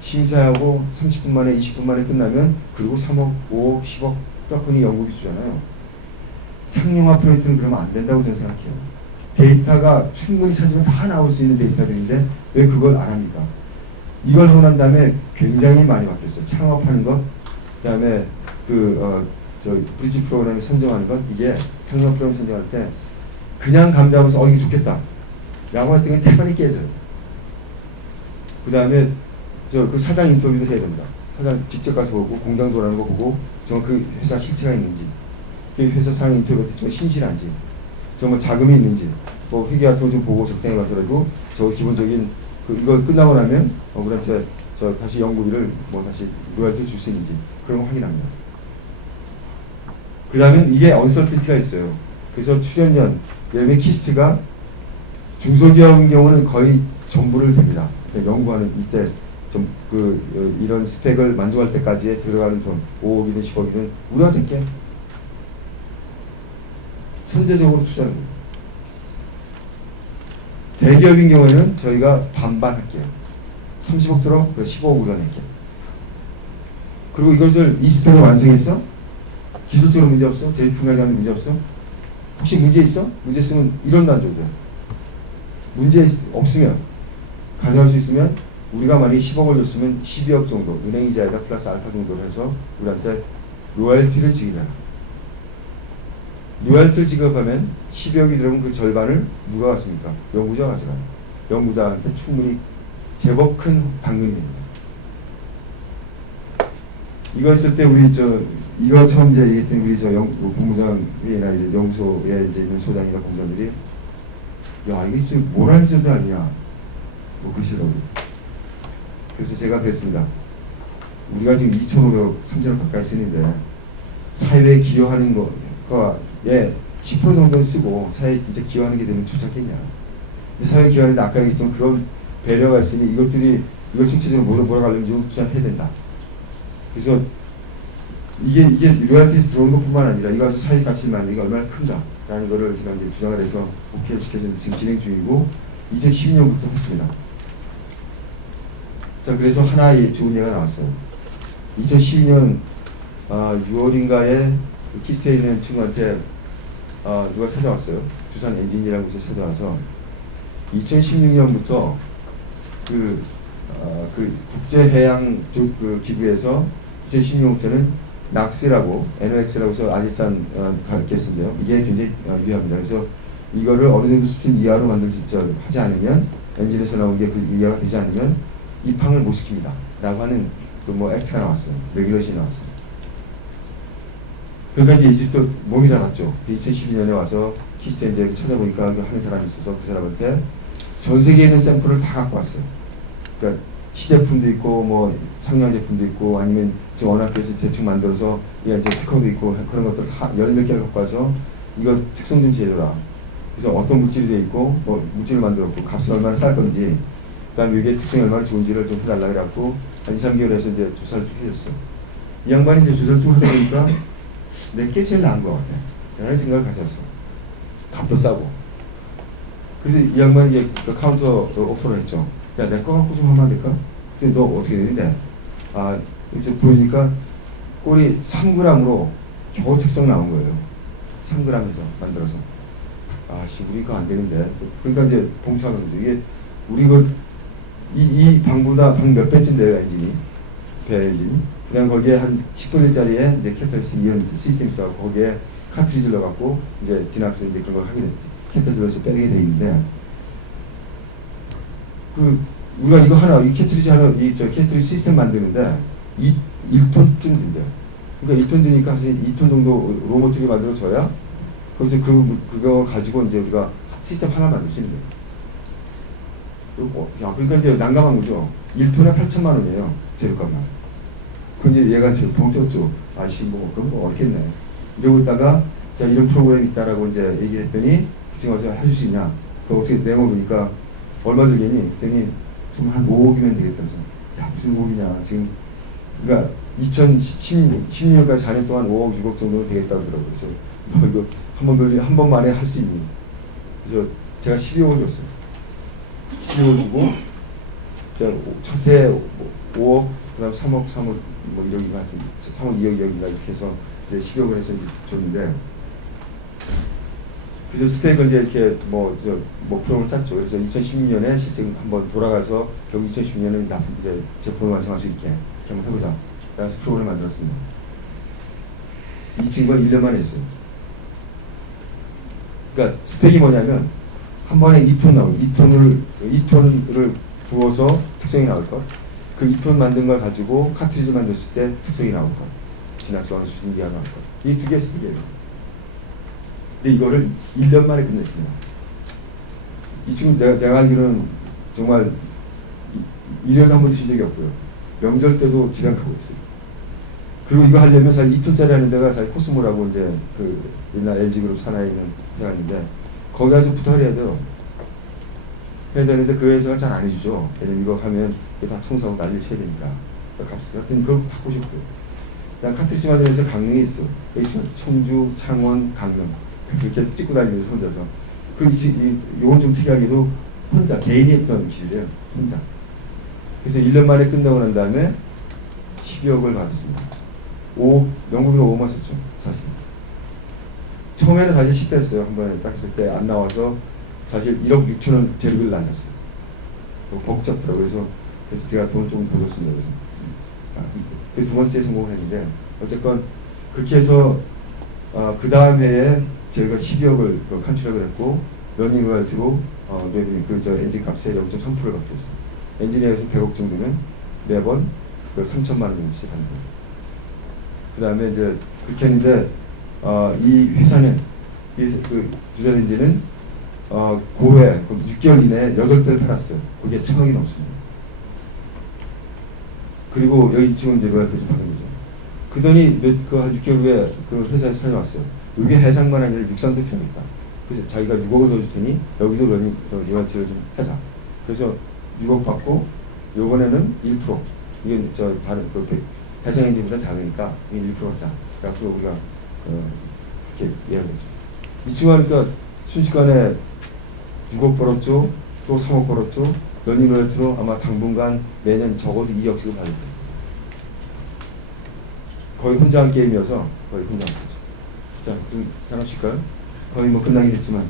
심사하고 30분 만에 20분 만에 끝나면 그리고 3억, 5억, 10억 떡분이 연구비 주잖아요. 상용화 프로젝트는 그러면 안 된다고 저는 생각해요. 데이터가 충분히 찾으면 다 나올 수 있는 데이터들인데 왜 그걸 안 합니까? 이걸 하고 난 다음에 굉장히 많이 바뀌었어요. 창업하는 것, 그 다음에 브리지 프로그램을 선정하는 것, 이게 상용 프로그램 선정할 때 그냥 감 잡아서 이게 좋겠다 라고 했던 게 태반이 깨져요. 그 다음에 그 사장 인터뷰도 해야 된다. 사장 직접 가서 보고 공장 돌아가는 거 보고 정말 그 회사 실체가 있는지 그 회사 상황 인터뷰 좀 신실한지 정말 자금이 있는지 회계 같은 거 좀 보고 적당히 봐서라도 기본적인 이거 끝나고 나면 우리한테 다시 연구비를 다시 로열티 줄 수 있는지 그런 거 확인합니다. 그 다음에 이게 언설티티가 있어요. 그래서 출연연 예를 들면 키스트가 중소기업인 경우는 거의 전부를 냅니다. 연구하는 이때 이런 스펙을 만족할 때까지 들어가는 돈 5억이든 10억이든 우리가 될게 선제적으로 투자하는 거예요. 대기업인 경우에는 저희가 반반 할게요. 30억 들어 15억 우리가 낼게요. 그리고 이것을 이 스펙을 완성했어? 기술적으로 문제 없어? 제품 가져가는 문제 없어? 혹시 문제 있어? 문제 있으면 이런 안 줘도 돼. 문제 없으면 가져갈 수 있으면 우리가 만약에 10억을 줬으면 12억 정도 은행 이자에다 플러스 알파 정도로 해서 우리한테 로열티를 지급해라. 로열티를 지급하면 12억이 들어오면 그 절반을 누가 갖습니까? 연구자가 가져가요. 연구자한테 충분히 제법 큰 당근이 됩니다. 이거 했을 때 우리 이거 처음 얘기했던 우리 본부장 회의나 연구소에 있는 소장이나 공장들이 야 이게 지금 뭐라 해줘도 아니야 그러시더라고요. 그래서 제가 그랬습니다. 우리가 지금 2,500억, 3,000억 가까이 쓰는데 사회에 기여하는 거에 10% 정도는 쓰고 사회에 진짜 기여하는 게 되면 좋잖겠냐. 근데 사회에 기여하는데 아까 얘기했지만 그런 배려가 있으니 이걸 총체적으로 몰아가려면 이것도 투자해야 된다. 그래서 이게 로열티 들어온 것뿐만 아니라 이거 아주 사회 가치를 만드는 게 얼마나 큰가라는 거를 제가 이제 주장을 해서 국회시켜서 지금 진행 중이고 2012년부터 했습니다. 자, 그래서 하나의 좋은 예가 나왔어요. 2012년 6월인가에 키스테에 있는 친구한테 누가 찾아왔어요. 두산 엔진이라는 곳에 찾아와서 2016년부터 그 국제해양 그 기구에서 2016년부터는 낙스라고 NOx라고 해서 아질산 가스인데요. 이게 굉장히 유해합니다. 그래서 이거를 어느 정도 수준 이하로 하지 않으면 엔진에서 나온 게 그 이하가 되지 않으면 입항을 못 시킵니다. 라고 하는 그 뭐 액트가 나왔어요. 레귤레이션이 나왔어요. 그러니까 이제 또 몸이 달았죠. 2012년에 와서 키스테 이제 찾아보니까 하는 사람이 있어서 그 사람한테 전 세계에 있는 샘플을 다 갖고 왔어요. 그러니까 시제품도 있고 뭐 상용 제품도 있고 아니면 지금 원학교에서 대충 만들어서 이제 특허도 있고 그런 것들 다 열 몇 개를 갖고 와서 이거 특성 좀 재줘라. 그래서 어떤 물질이 돼 있고 뭐 물질을 만들었고 값이 얼마나 쌀 건지 그다음에 이게 특성이 얼마나 좋은지를 좀 해달라 그래갖고 한 2, 3개월 해서 이제 조사를 쭉 해줬어요. 이 양반이 이제 조사를 쭉 하다 보니까 내게 제일 나은 것 같아. 라는 생각을 가졌어. 값도 싸고. 그래서 이 양반이 이제 그 카운터 오퍼를 했죠. 야, 내 거 갖고 좀 하면 안 될까? 근데 너 어떻게 되는데? 이제 보니까 꼴이 3g으로 겨우 특성 나온 거예요. 3g에서 만들어서. 우리 거 안 되는데. 그러니까 이제 봉사하는 거죠. 이게, 우리 이 방보다 방 몇 배쯤 돼요, 엔진이. 배 엔진이. 그냥 거기에 한 10분짜리에 이제 캐터리스 이런 시스템이 있어서 거기에 카트리지를 넣어갖고 이제 디낙스 이제 그런 걸 하게 됐지. 캐터리지를 넣어서 빼게 돼 있는데, 우리가 이거 하나, 이 캐트리지 하나, 캐트리지 시스템 만드는데, 1톤쯤 든대요. 그러니까 1톤 드니까 사실 2톤 정도 로봇들이 만들어져야, 거기서 그거 가지고 이제 우리가 시스템 하나 만들 수 있는 거예요. 그러니까 이제 난감한 거죠. 1톤에 8천만 원이에요. 재료값만. 근데 얘가 지금 벙쳤죠. 그럼 뭐 어렵겠네. 이러고 있다가, 자, 이런 프로그램이 있다라고 이제 얘기를 했더니, 그 친구가 해줄 수 있냐. 그거 어떻게 내용을 보니까, 얼마 들겠니? 그랬더니, 좀 한 5억이면 되겠다면서. 야, 무슨 5억이냐. 지금, 그러니까 2016년까지 4년 동안 5억, 6억 정도는 되겠다고 그러더라고요. 그래서, 너 이거 한 번 만에 할 수 있니? 그래서 제가 12억을 줬어요. 12억을 주고, 첫해 5억, 그 다음 3억, 뭐 1억인가 하여튼 3억, 2억, 2억인가 이렇게 해서 이제 10억을 해서 이제 줬는데, 그래서 스펙을 이제 이렇게 프로그램을 짰죠. 그래서 2016년에 실제 한번 돌아가서 결국 2016년에 이제 제품을 완성할 수 있게 이렇게 한번 해보자. 그래서 프로그램을 만들었습니다. 이 친구가 1년 만에 했어요. 그러니까 스펙이 뭐냐면 한 번에 2톤 나오고 2톤을 부어서 특성이 나올 것. 그 2톤 만든 걸 가지고 카트리지 만들었을 때 특성이 나올 것. 진학서 어느 수준 이하가 나올 것. 이 두 개 스펙이에요. 근데 이거를 1년 만에 끝냈습니다. 이 친구 내가 알기로는 정말 1년에 한 번도 쉰 적이 없고요. 명절 때도 지각하고 있어요. 그리고 이거 하려면 사실 2톤짜리 하는 데가 사실 코스모라고 이제 그 옛날 LG그룹 산하에 있는 회사가 있는데 거기 가서 부탁을 해야 돼요. 해야 되는데 그 회사가 잘 안 해주죠. 왜냐면 이거 하면 이거 다 청소하고 난리를 쳐야 되니까. 하여튼 그걸 다 꼬셨고요. 카트리지 만들면서 강릉에 있어. 청주, 창원, 강릉. 그렇게 해서 찍고 다니면서 혼자서. 요건 좀 특이하게도 혼자, 개인이 했던 기술이에요. 혼자. 그래서 1년 만에 끝나고 난 다음에 12억을 받았습니다. 5억, 영국으로 5억만 썼죠. 사실. 처음에는 사실 실패했어요. 한 번에 딱 했을 때 안 나와서 사실 1억 6천원 재료비를 날렸어요. 복잡더라고요. 그래서 제가 돈을 조금 더 줬습니다. 그래서 두 번째 성공을 했는데, 어쨌건 그렇게 해서 그 다음 해에 저희가 12억을 컨트랙을 했고, 러닝 로열티로 엔진 값에 0.3%를 받게 했어요. 엔진에서 100억 정도면 매번 3천만 원 정도씩 하는 거죠. 그 다음에 이제 그렇게 했는데, 이 회사는, 그 두산 엔진은 고해 6개월 이내에 8대를 팔았어요. 그게 1,000억이 넘습니다. 그리고 여기 지금 이제 로열티 좀 받은 거죠. 그더니 한 6개월 후에 그 회사에서 찾아왔어요. 여기 해상만 아니라 육상도 필요하겠다. 그래서 자기가 6억을 더 줄 테니 여기도 로열티를 좀 하자. 그래서 6억 받고 요번에는 1%. 이게 다른 배송 엔진보다 작으니까 1%짜. 그래서 우리가 이렇게 이해하겠죠. 이 친구가 그러니까 순식간에 6억 벌었죠. 또 3억 벌었죠. 러닝로이트로 아마 당분간 매년 적어도 2억씩을 받을 거예요. 거의 혼자 한 게임이어서 거의 혼자 한 거죠. 자, 좀 잘하실까요? 거의 뭐 끝나긴 했지만.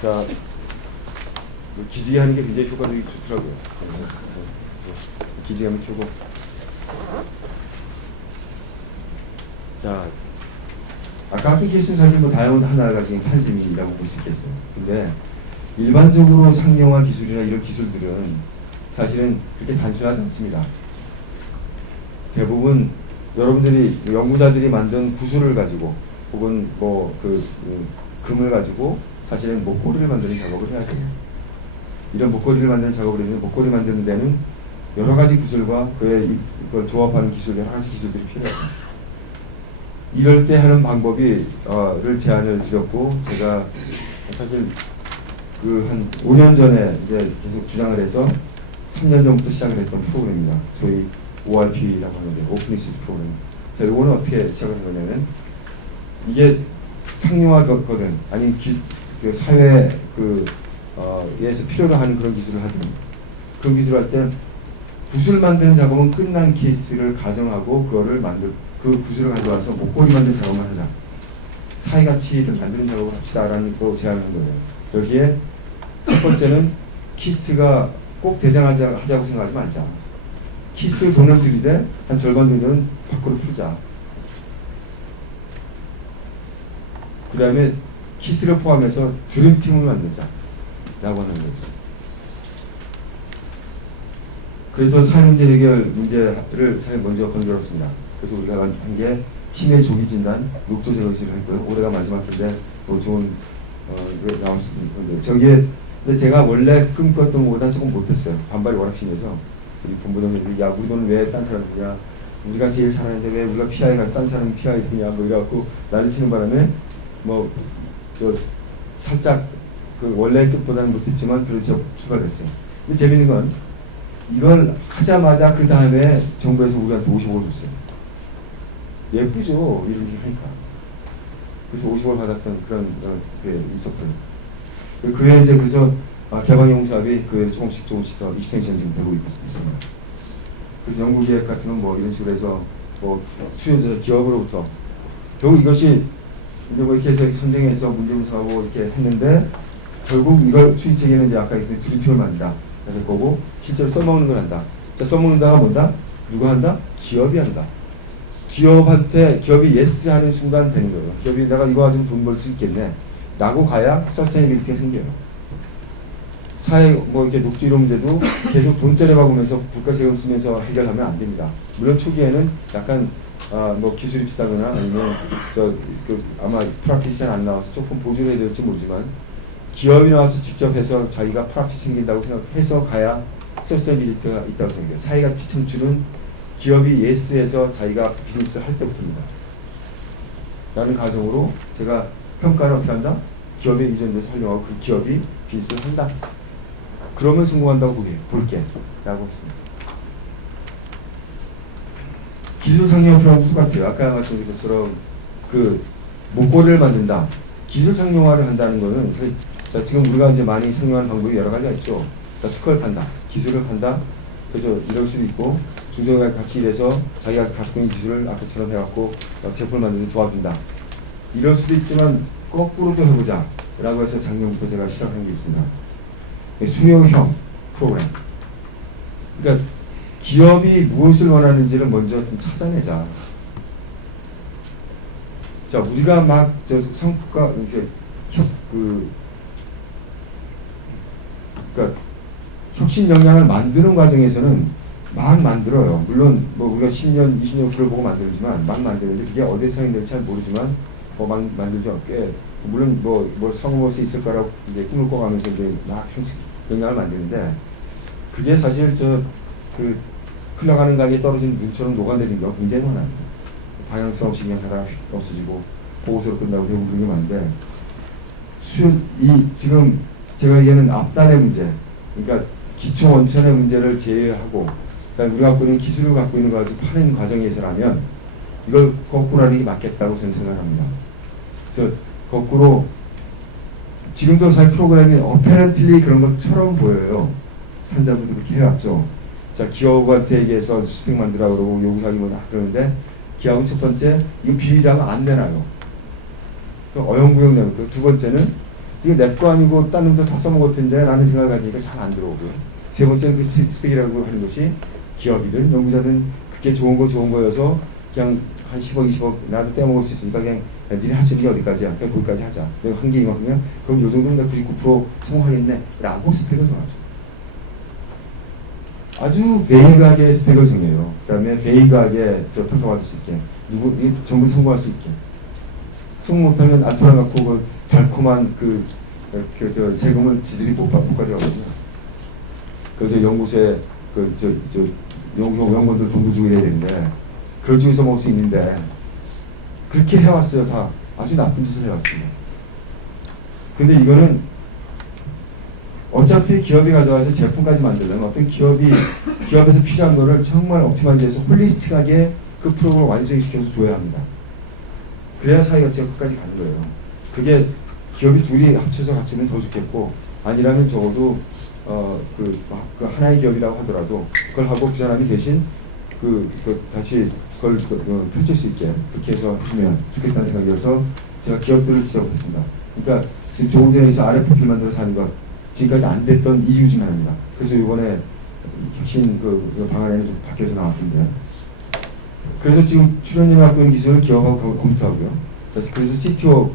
자, 기지개 하는 게 굉장히 효과적이 좋더라고요. 기지개 한번 켜고. 자, 아까 같은 케이스는 사실 뭐 다이아몬드 하나를 가진 판심이라고 볼 수 있겠어요. 근데 일반적으로 상용화 기술이나 이런 기술들은 사실은 그렇게 단순하지 않습니다. 대부분 여러분들이 연구자들이 만든 구슬을 가지고 혹은 뭐 금을 가지고 사실은 목걸이를 만드는 작업을 해야 돼요. 이런 목걸이를 만드는 작업을 했는데 목걸이 만드는 데는 여러 가지 구슬과 그걸 조합하는 기술, 여러 가지 기술들이 필요해요. 이럴 때 하는 방법을 제안을 드렸고, 제가 사실 한 5년 전에 이제 계속 주장을 해서 3년 전부터 시작을 했던 프로그램입니다. 소위 ORP라고 하는데, 오픈 리서치 프로그램. 자, 이거는 어떻게 시작한 거냐면, 이게 상용화거든, 아니면 그 사회 에서 필요로 하는 그런 기술을 하든, 그런 기술을 할 때 구슬 만드는 작업은 끝난 케이스를 가정하고 그 구슬을 가져와서 목걸이 만드는 작업만 하자. 사회가치를 만드는 작업을 합시다라는 거 제안하는 거예요. 여기에 첫 번째는 키스트가 꼭 대장하자고 생각하지 말자. 키스트 돈을 들이되 한 절반 정도는 밖으로 풀자. 그 다음에 키스를 포함해서 드림팀을 만들자 라고 하는 거였어요. 그래서 사회문제 해결 문제를 사실 먼저 건드렸습니다. 그래서 우리가 한 게 치매 조기 진단, 녹조 제거실을 했고요. 올해가 마지막 때인데 또 좋은 나왔습니다. 근데 제가 원래 꿈꿨던 것보다 조금 못했어요. 반발이 워낙 심해서 우리 본부장님들이 야, 우리 돈을 왜 딴 사람 주냐, 우리가 제일 잘하는데 왜 우리가 PI 가서 딴 사람 PI 되냐, 뭐 이래갖고 난리 치는 바람에 살짝 원래 뜻보다는 못했지만 그래서 출발했어요. 근데 재밌는 건 이걸 하자마자 그 다음에 정부에서 우리한테 50억 줬어요. 예쁘죠? 이런 게 하니까. 그래서 50억 받았던 그런 게 있었거든요. 그에 이제 그래서 개방용 사업이 조금씩 더 익스텐션 지금 되고 있습니다. 그래서 연구 계획 같은 건 뭐 이런 식으로 해서 뭐 수요자 기업으로부터 결국 이것이 이제 뭐 이렇게 해서 선정해서 문제분석하고 이렇게 했는데 결국 이걸 수익 체계는 이제 아까 얘기했던 드림팀을 만든다. 될 거고 실제로 써먹는 걸 한다. 자, 써먹는다가 뭔다? 누가 한다? 기업이 한다. 기업이 예스 하는 순간 되는 거예요. 기업이 내가 이거 가지고 돈 벌 수 있겠네 라고 가야 서스테이너빌리티가 생겨요. 사회 뭐 이렇게 녹지 이런 문제도 계속 돈 때려박으면서 국가 세금 쓰면서 해결하면 안 됩니다. 물론 초기에는 약간 뭐 기술이 비싸거나 아니면 아마 프라핏이 잘 안 나와서 조금 보조를 해야 될지 모르지만 기업이 나와서 직접 해서 자기가 프라핏 생긴다고 생각해서 가야 서스테이너빌리티가 있다고 생각해요. 사회가치 창출은 기업이 예스해서 자기가 비즈니스를 할 때부터입니다. 라는 가정으로 제가 평가를 어떻게 한다? 기업에 의존돼서 활용하고 그 기업이 비즈니스를 한다. 그러면 성공한다고 볼게 라고 했습니다. 기술 상용화 프로그램도 똑같아요. 아까 말씀드린 것처럼 목걸이를 만든다. 기술 상용화를 한다는 거는 자, 지금 우리가 이제 많이 상용하는 방법이 여러 가지가 있죠. 자, 특허를 판다, 기술을 판다. 그래서 이럴 수도 있고 중소기업과 같이 일해서 자기가 갖고 있는 기술을 아까처럼 해갖고 제품을 만드는 데 도와준다. 이럴 수도 있지만 거꾸로도 해보자 라고 해서 작년부터 제가 시작한 게 있습니다. 수요형 프로그램. 그러니까 기업이 무엇을 원하는지를 먼저 좀 찾아내자. 자, 우리가 막 성과 그러니까 혁신 역량을 만드는 과정에서는 막 만들어요. 물론 뭐 우리가 10년, 20년 후를 보고 만들지만 막 만드는데 그게 어디에 사용될지 잘 모르지만 막 만들죠. 꽤 물론 뭐 성공할 수 있을 거라고 이제 꿈을 꿔가면서 이제 막 역량을 만드는데 그게 사실 흘러가는 가게에 떨어진 눈처럼 녹아내리는 게 굉장히 많아요. 방향성 없이 그냥 하다가 없어지고 보고서로 끝나고 되고 그런 게 많은데 지금 제가 얘기하는 앞단의 문제, 그러니까 기초 원천의 문제를 제외하고 그다음에 우리가 갖고 있는 기술을 갖고 있는 거 가지고 파는 과정에서라면 이걸 거꾸로 하는 게 맞겠다고 저는 생각합니다. 그래서 거꾸로 지금도 사실 프로그램이 어페런틀리 그런 것처럼 보여요. 산자부도 그렇게 해왔죠. 자, 기업한테 얘기해서 스펙 만들라고 그러고 요구사항이 뭐다 그러는데 기업은 첫 번째 이거 비밀이라면 안 내놔요. 어영부영 내놓고 두 번째는 이거 내 거 아니고 다른 놈들 다 써먹을 텐데 라는 생각을 가지니까 잘 안 들어오고요. 세 번째는 그 스펙이라고 하는 것이 기업이든 연구자든 그게 좋은 거여서 그냥 한 10억 20억 나도 떼먹을 수 있으니까 그냥 니네 할 수 있는 게 어디까지야? 그냥 거기까지 하자. 내가 한개 이만큼이면 그럼 요 정도면 내가 99% 성공하겠네 라고 스펙을 정하죠. 아주 베이그하게 스펙을 정해요. 그 다음에 베이그하게 평가받을 수 있게 이 전부 성공할 수 있게 성공 못하면 알토라 갖고 그 달콤한 저 세금을 지들이 못 가져가거든요. 저 연구소에 연구원들 돈도 주고 이래야 되는데 그걸 중에서 먹을 수 있는데 그렇게 해왔어요. 다 아주 나쁜 짓을 해왔어요. 근데 이거는 어차피 기업이 가져와서 제품까지 만들려면 어떤 기업에서 필요한 거를 정말 옵티마이즈해서 홀리스틱하게 그 프로그램을 완성시켜서 줘야 합니다. 그래야 사회가치가 끝까지 가는 거예요. 그게 기업이 둘이 합쳐서 같이 하면 더 좋겠고 아니라면 적어도 그 하나의 기업이라고 하더라도 그걸 하고 그 사람이 대신 다시 그걸 펼칠 수 있게 그렇게 해서 하면 좋겠다는 생각이어서 제가 기업들을 지적했습니다. 그러니까 지금 조금 전에 RFP를 만들어서 하는 것 지금까지 안 됐던 이유 중 하나입니다. 그래서 이번에 혁신 방안에는 좀 바뀌어서 나왔던데 그래서 지금 출연료 갖고 있는 기술을 기업하고 검토하고요. 그래서 CTO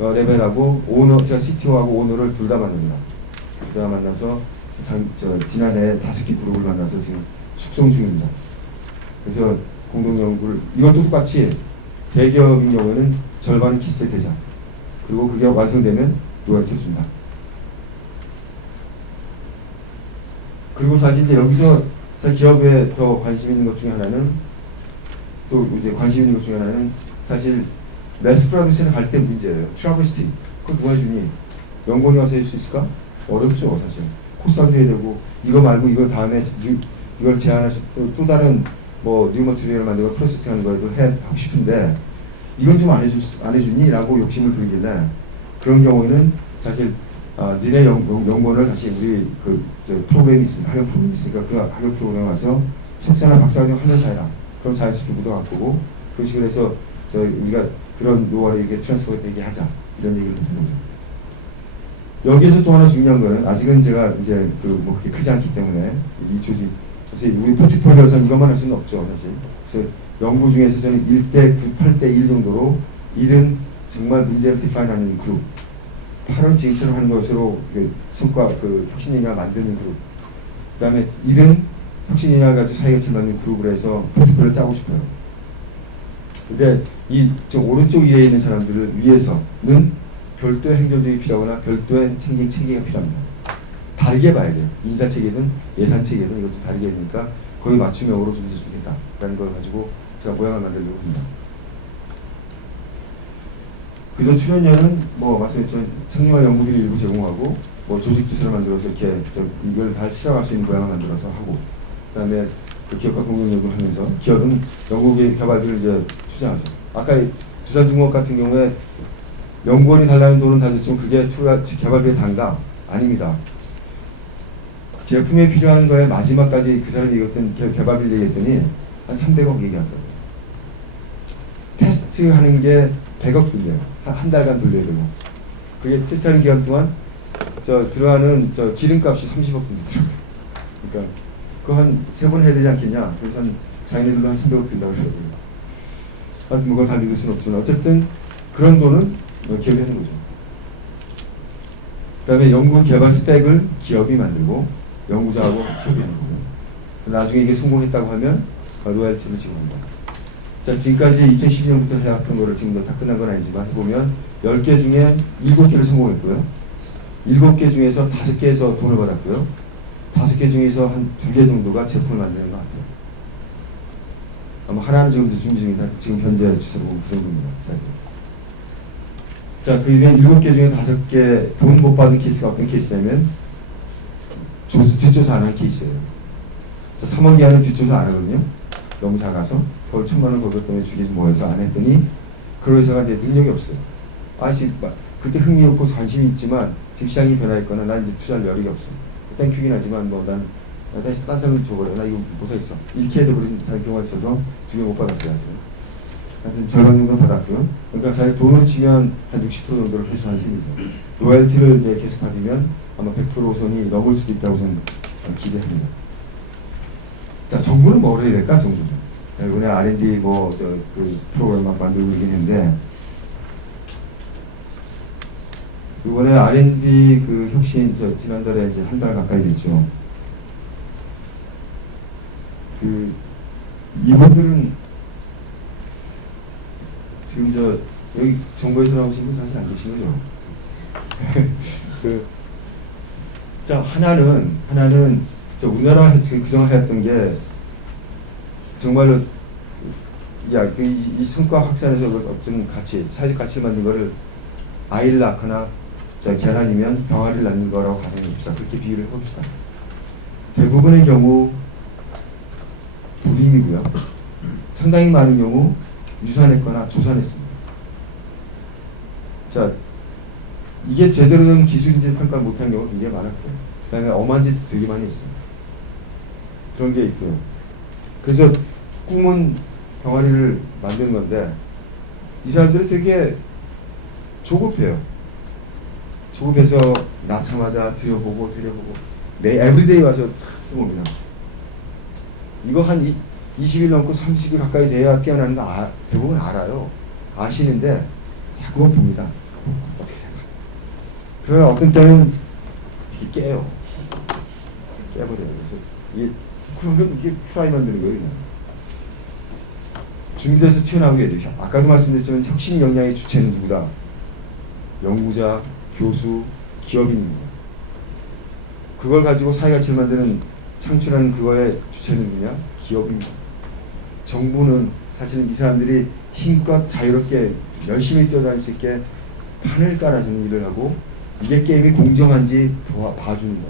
레벨하고 오너, 제가 CTO하고 오너를 둘 다 만납니다. 둘 다 만나서 지난해 5개 그룹을 만나서 지금 숙성 중입니다. 그래서 공동연구를 이것도 똑같이 대기업인 경우에는 절반은 키스의 대상 그리고 그게 완성되면 로열티 준다. 그리고 사실 이제 여기서 기업에 더 관심 있는 것 중에 하나는 또 이제 관심 있는 것 중에 하나는 사실 매스 프로덕션에 갈 때 문제예요. 트러블시티. 그거 누가 주니? 연구원이 와서 해줄 수 있을까? 어렵죠, 사실. 코스트도 해야 되고 이거 말고 이거 다음에 이걸 제안하시 또 다른 뉴 머티리얼 만들고 프로세싱하는 거에도 하고 싶은데 이건 좀 안 해주니? 라고 욕심을 부리길래 그런 경우에는 사실 니네 연구원을 다시 우리 프로그램이 있으니까 학연 프로그램이 있으니까 그 학연 프로그램에 와서 석사나 박사과정 하면서 해라. 그럼 자연스럽게 묻어갈 거고 그런 식으로 해서 우리가 그런 노화를 이렇게 트랜스퍼 되게 하자 이런 얘기를 했던 거죠. 여기에서 또 하나 중요한 거는 아직은 제가 이제 그렇게 크지 않기 때문에 이 조직 사실 우리 포트폴리오에서는 이것만 할 수는 없죠 사실. 그래서 연구 중에서 저는 1대 9, 8대 1 정도로 1은 정말 문제를 디파인하는 그룹 바로 지금처럼 하는 것으로 성과 혁신인가 만드는 그룹 그 다음에 1은 혁신인가 가지고 사회가치를 만드는 그룹을 해서 포트폴리오를 짜고 싶어요. 근데 이 오른쪽 위에 있는 사람들을 위해서는 별도의 행정적이 필요하거나 별도의 체계가 필요합니다. 다르게 봐야 돼요. 인사체계든 예산체계든 이것도 다르게 해야 되니까 거기 맞춤형으로 좀 해주면 좋겠다라는 걸 가지고 제가 모양을 만들려고 합니다. 그래서 출연료는 말씀드렸지만 상용화 연구비를 일부 제공하고 조직 주체를 만들어서 이렇게 이걸 다 실행할 수 있는 모양을 만들어서 하고 그 다음에 그 기업과 공동연구를 하면서 기업은 연구비 개발비를 이제 투자하죠. 아까 두산중공업 같은 경우에 연구원이 달라는 돈은 다 줬지만 그게 개발비에 단가? 아닙니다. 제품에 필요한 거에 마지막까지 그 사람이 얘기했던 개발비를 얘기했더니 한 300억 얘기하더라고요. 테스트하는 게 100억 든대요. 한 달간 돌려야 되고. 그게 테스트하는 기간 동안 들어가는 기름값이 30억 든대요. 그러니까 그거 한 3번 해야 되지 않겠냐. 그래서 자기네들도 한 300억 든다고 그러더라고요. 하여튼 그걸 다 믿을 수는 없지만 어쨌든 그런 돈은 기업이 하는 거죠. 그 다음에 연구 개발 스펙을 기업이 만들고 연구자하고 기업이 하는 거고요. 나중에 이게 성공했다고 하면 로열티를 지급합니다. 자, 지금까지 2012년부터 해왔던 거를 지금 다 끝난 건 아니지만 해보면 10개 중에 7개를 성공했고요. 7개 중에서 5개에서 돈을 받았고요. 5개 중에서 한 2개 정도가 제품을 만드는 것 같아요. 아마 하나는 지금 준비 중이다. 지금 현재 주사로 보면 그 정도입니다. 자, 그 중에 7개 중에 5개 돈 못 받은 케이스가 어떤 케이스냐면 뒷조사 안 한 케이스예요. 3억 이하는 뒷조사 안 하거든요. 너무 작아서 그걸 1,000만 원 그것 때문에 주겠지 뭐 해서 안 했더니 그러서가 이제 능력이 없어요. 아직 그때 흥미 없고 관심이 있지만 지금 시장이 변화했거나 난 이제 투자할 여력이 없어. 일단 크긴 하지만 난 다시 딴 사람을 줘버려. 나 이거 못하겠어. 이렇게 해도 그런 경우가 있어서 2개 못 받았어요. 하여튼 절반 정도 받았고요. 그러니까 자기 돈으로 치면 한 60% 정도를 회수하는 셈이죠. 로열티를 이제 계속 받으면 아마 100% 선이 넘을 수도 있다고 저는 기대합니다. 자, 정부는 뭘 해야 될까, 정부는? 이번에 R&D 그 프로그램 막 만들고 있긴 했는데, 이번에 R&D 그 혁신, 지난달에 이제 한 달 가까이 됐죠. 이분들은 지금 여기 정부에서 나오신 분 사실 안 계신 거죠. 자, 하나는 우리나라가 그정하였던 게 정말로 이 성과 확산에서 어떤 가치, 사회적 가치를 만든 거를 아이를 낳거나 계란이면 병아리를 낳는 거라고 가정해봅시다. 그렇게 비유를 해봅시다. 대부분의 경우 불임이고요. 상당히 많은 경우 유산했거나 조산했습니다. 자, 이게 제대로 된 기술인지 평가를 못한 경우가 굉장히 많았고요. 그 다음에 엄한 짓 되게 많이 했습니다. 그런 게 있고요. 그래서 꿈은 병아리를 만드는 건데 이 사람들은 되게 조급해요. 조급해서 낳자마자 들여보고 에브리데이 와서 써봅니다. 이거 한 20일 넘고 30일 가까이 돼야 깨어나는 거 대부분 알아요. 아시는데 자꾸만 봅니다. 어떻게 생각해? 그러나 어떤 때는 이게 깨요. 깨버려요. 그래서 이게 프라이 만드는 거예요. 그냥. 준비돼서 튀어나오게 해야죠. 아까도 말씀드렸지만 혁신 역량의 주체는 누구다? 연구자, 교수, 기업인입니다. 그걸 가지고 사회가치를 만드는 창출하는 그거의 주체는 누구냐? 기업입니다. 정부는 사실은 이 사람들이 힘껏 자유롭게 열심히 뛰어다닐 수 있게 판을 깔아주는 일을 하고 이게 게임이 공정한지 봐주는 거.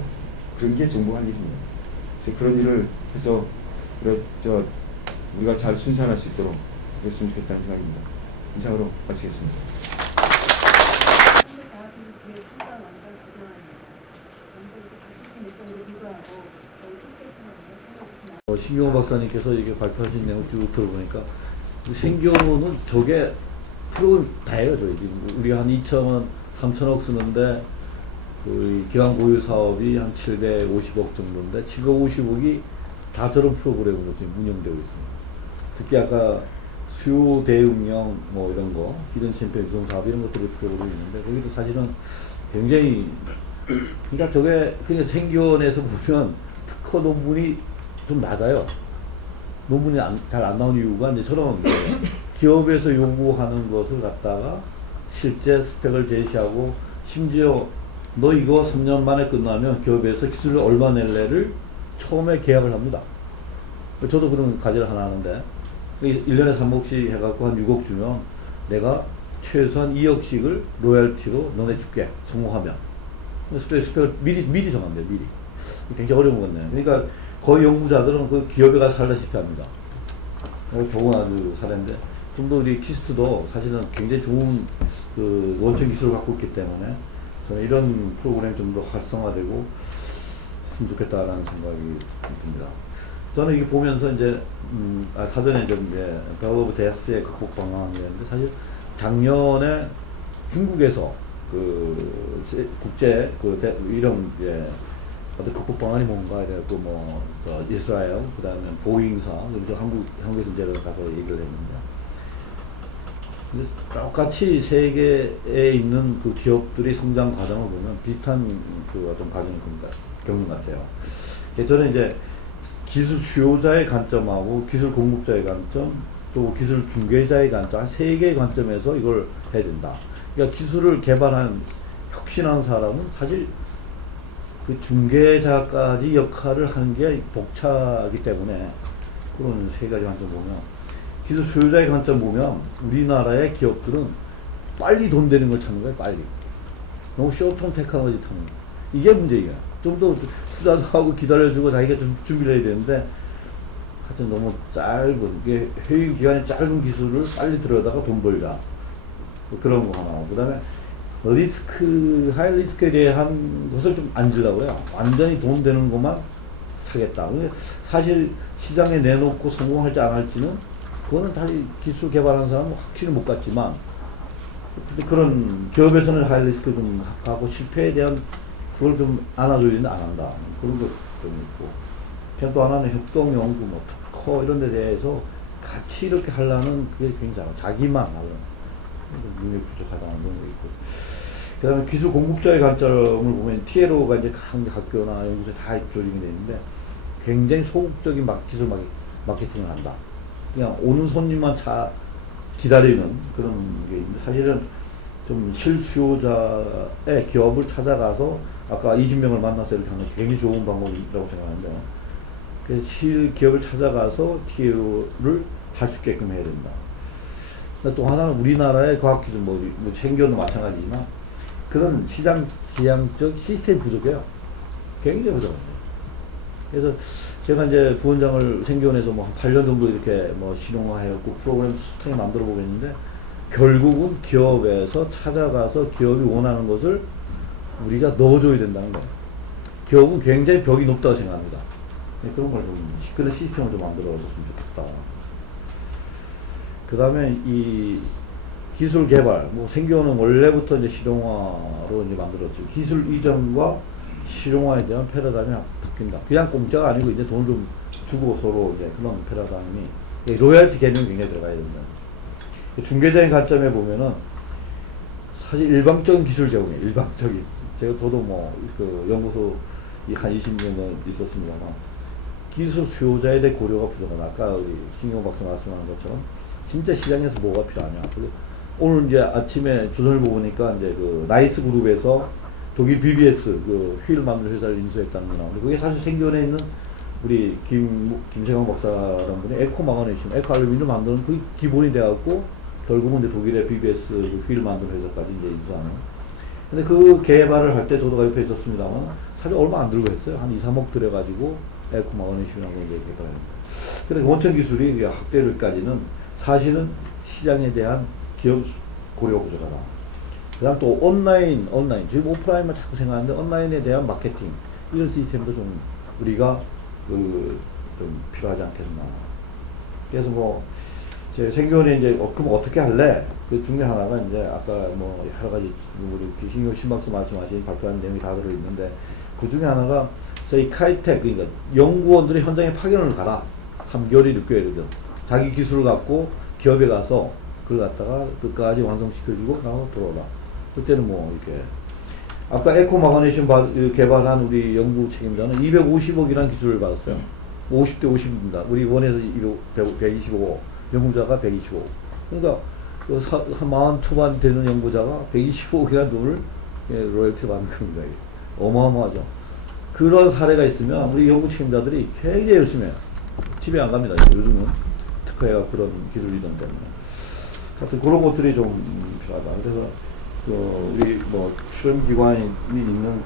그런 게 정부가 할 일입니다. 그래서 그런 일을 해서 우리가 잘 순산할 수 있도록 그랬으면 좋겠다는 생각입니다. 이상으로 마치겠습니다. 신경호 박사님께서 이게 발표하신 내용 쭉 들어보니까 생경호는 저게 프로그램 다예요. 저희 지금 우리가 한 2천원, 3천억 쓰는데 그 기관 보유 사업이 한 750억 정도인데 750억이 다 저런 프로그램으로 지금 운영되고 있습니다. 특히 아까 수요 대응형 뭐 이런 거, 히든 챔피언 유동 사업 이런 것들이 프로그램이 있는데 거기도 사실은 굉장히 그러니까 저게 그냥 생견에서 보면 특허 논문이 좀 낮아요. 논문이 잘 안 나오는 이유가 이제 저런 기업에서 요구하는 것을 갖다가 실제 스펙을 제시하고 심지어 너 이거 3년 만에 끝나면 기업에서 기술을 얼마 낼래를 처음에 계약을 합니다. 저도 그런 과제를 하나 하는데 1년에 3억씩 해갖고 한 6억 주면 내가 최소한 2억씩을 로열티로 너네 줄게 성공하면 스펙을 미리 정한대요. 미리. 굉장히 어려운 건데 그러니까 거의 연구자들은 그 기업에 가서 살다시피 합니다. 좋은 아주 사례인데 좀 더 우리 키스트도 사실은 굉장히 좋은 그 원천 기술을 갖고 있기 때문에 저는 이런 프로그램이 좀 더 활성화되고 했으면 좋겠다라는 생각이 듭니다. 저는 이게 보면서 이제 사전에 좀 이제 배틀 오브 데스의 극복 방안이었는데 사실 작년에 중국에서 그 국제 이런 이제 어떤 극복 방안이 뭔가 이래고 뭐 이스라엘 그다음에 보잉사 그리고 한국에서 이제 가서 얘기를 했는데 근데 똑같이 세계에 있는 그 기업들이 성장 과정을 보면 비슷한 그 어떤 과정을 겪는 것 같아요. 저는 이제 기술 수요자의 관점하고 기술 공급자의 관점 또 기술 중개자의 관점 세 개의 관점에서 이걸 해야 된다. 그러니까 기술을 개발한 혁신한 사람은 사실 그 중개자까지 역할을 하는 게 벅차기 때문에 그런 세 가지 관점 보면 기술 수요자의 관점 보면 우리나라의 기업들은 빨리 돈 되는 걸 찾는 거예요. 빨리 너무 쇼텀 테크놀로지 타는 거 이게 문제예요. 좀 더 투자도 하고 기다려주고 자기가 좀 준비를 해야 되는데 하여튼 너무 짧은 이게 회의 기간이 짧은 기술을 빨리 들여다가 돈 벌자 뭐 그런 거 하나. 그다음에 리스크 하이 리스크에 대한 것을 좀 안 주려고요. 완전히 돈 되는 것만 사겠다. 근데 사실 시장에 내놓고 성공할지 안 할지는 그거는 다시 기술 개발하는 사람은 확실히 못 갔지만 근데 그런 기업에서는 하이 리스크 좀 하고 실패에 대한 그걸 좀 안아줘야 되는데 안 한다. 그런 것 좀 있고. 그냥 또 하나는 협동연구, 뭐 특허 이런 데 대해서 같이 이렇게 하려는 그게 굉장히 자기만 하려는 능력이 부족하다는 그런 거 있고. 그 다음에 기술 공급자의 관점을 보면 TLO가 이제 각 학교나 연구소에 다 조직이 되어 있는데 굉장히 소극적인 기술 마케팅을 한다. 그냥 오는 손님만 기다리는 그런 게 있는데 사실은 좀 실수요자의 기업을 찾아가서 아까 20명을 만나서 이렇게 하는 게 굉장히 좋은 방법이라고 생각하는데 그래서 기업을 찾아가서 TLO를 할 수 있게끔 해야 된다. 또 하나는 우리나라의 과학기술 뭐 생겨도 마찬가지지만 그런 시장 지향적 시스템이 부족해요. 굉장히 부족합니다. 그래서 제가 이제 부원장을 생겨내서 뭐 한 8년 정도 이렇게 뭐 실용화해갖고 프로그램 수탕에 만들어 보겠는데 결국은 기업에서 찾아가서 기업이 원하는 것을 우리가 넣어줘야 된다는 거예요. 기업은 굉장히 벽이 높다고 생각합니다. 그런 걸 좀, 그런 시스템을 좀 만들어줬으면 좋겠다. 그 다음에 이 기술 개발, 뭐 생겨는 원래부터 이제 실용화로 이제 만들었죠. 기술 이전과 실용화에 대한 패러다임이 바뀐다. 그냥 공짜가 아니고 이제 돈을 좀 주고 서로 이제 그런 패러다임이 로열티 개념이 굉장히 들어가야 된다. 중개자의 관점에 보면은 사실 일방적인 기술 제공이에요. 일방적인. 저도 뭐 그 연구소 한 20년 있었습니다만 기술 수요자에 대해 고려가 부족하다. 아까 우리 김경호 박사 말씀하는 것처럼 진짜 시장에서 뭐가 필요하냐. 오늘 이제 아침에 조선일보 보니까 이제 그 나이스 그룹에서 독일 BBS 그 휠 만드는 회사를 인수했다는 게 나오는데 그게 사실 생겨내 있는 우리 김세광 박사라는 분이 에코 마그네슘, 에코 알루미늄을 만드는 그 기본이 돼갖고 결국은 이제 독일의 BBS 그 휠 만드는 회사까지 이제 인수하는. 근데 그 개발을 할 때 저도 옆에 있었습니다만 사실 얼마 안 들고 했어요. 한 2, 3억 들여가지고 에코 마그네슘이라는 걸 이제 개발했는데. 근데 원천 기술이 확대를까지는 사실은 시장에 대한 기업 고려가 부족하다. 그 다음 또 온라인, 지금 오프라인만 자꾸 생각하는데 온라인에 대한 마케팅, 이런 시스템도 좀 우리가 좀 필요하지 않겠나. 그래서 뭐, 제 생교원에 이제, 그럼 어떻게 할래? 그 중에 하나가 이제 아까 뭐 여러 가지 우리 신경 신박사 말씀하신 발표한 내용이 다 들어있는데 그 중에 하나가 저희 카이텍, 그러니까 연구원들이 현장에 파견을 가라. 3개월이 6개월이든. 자기 기술을 갖고 기업에 가서 그걸 갖다가 끝까지 완성시켜주고 나하고 돌아오라. 그때는 뭐 이렇게 아까 에코 마그네슘 개발한 우리 연구 책임자는 250억이라는 기술을 받았어요. 50대 50입니다. 우리 원에서 125억, 연구자가 125억. 그러니까 한 40 초반 되는 연구자가 125억이라는 돈을 로열티 받는 겁니다. 어마어마하죠. 그런 사례가 있으면 우리 연구 책임자들이 굉장히 열심히 해요. 집에 안 갑니다. 요즘은 특허해가 그런 기술 이전 때문에. 하여튼 그런 것들이 좀 필요하다. 그래서 우리 뭐 출연 기관이 있는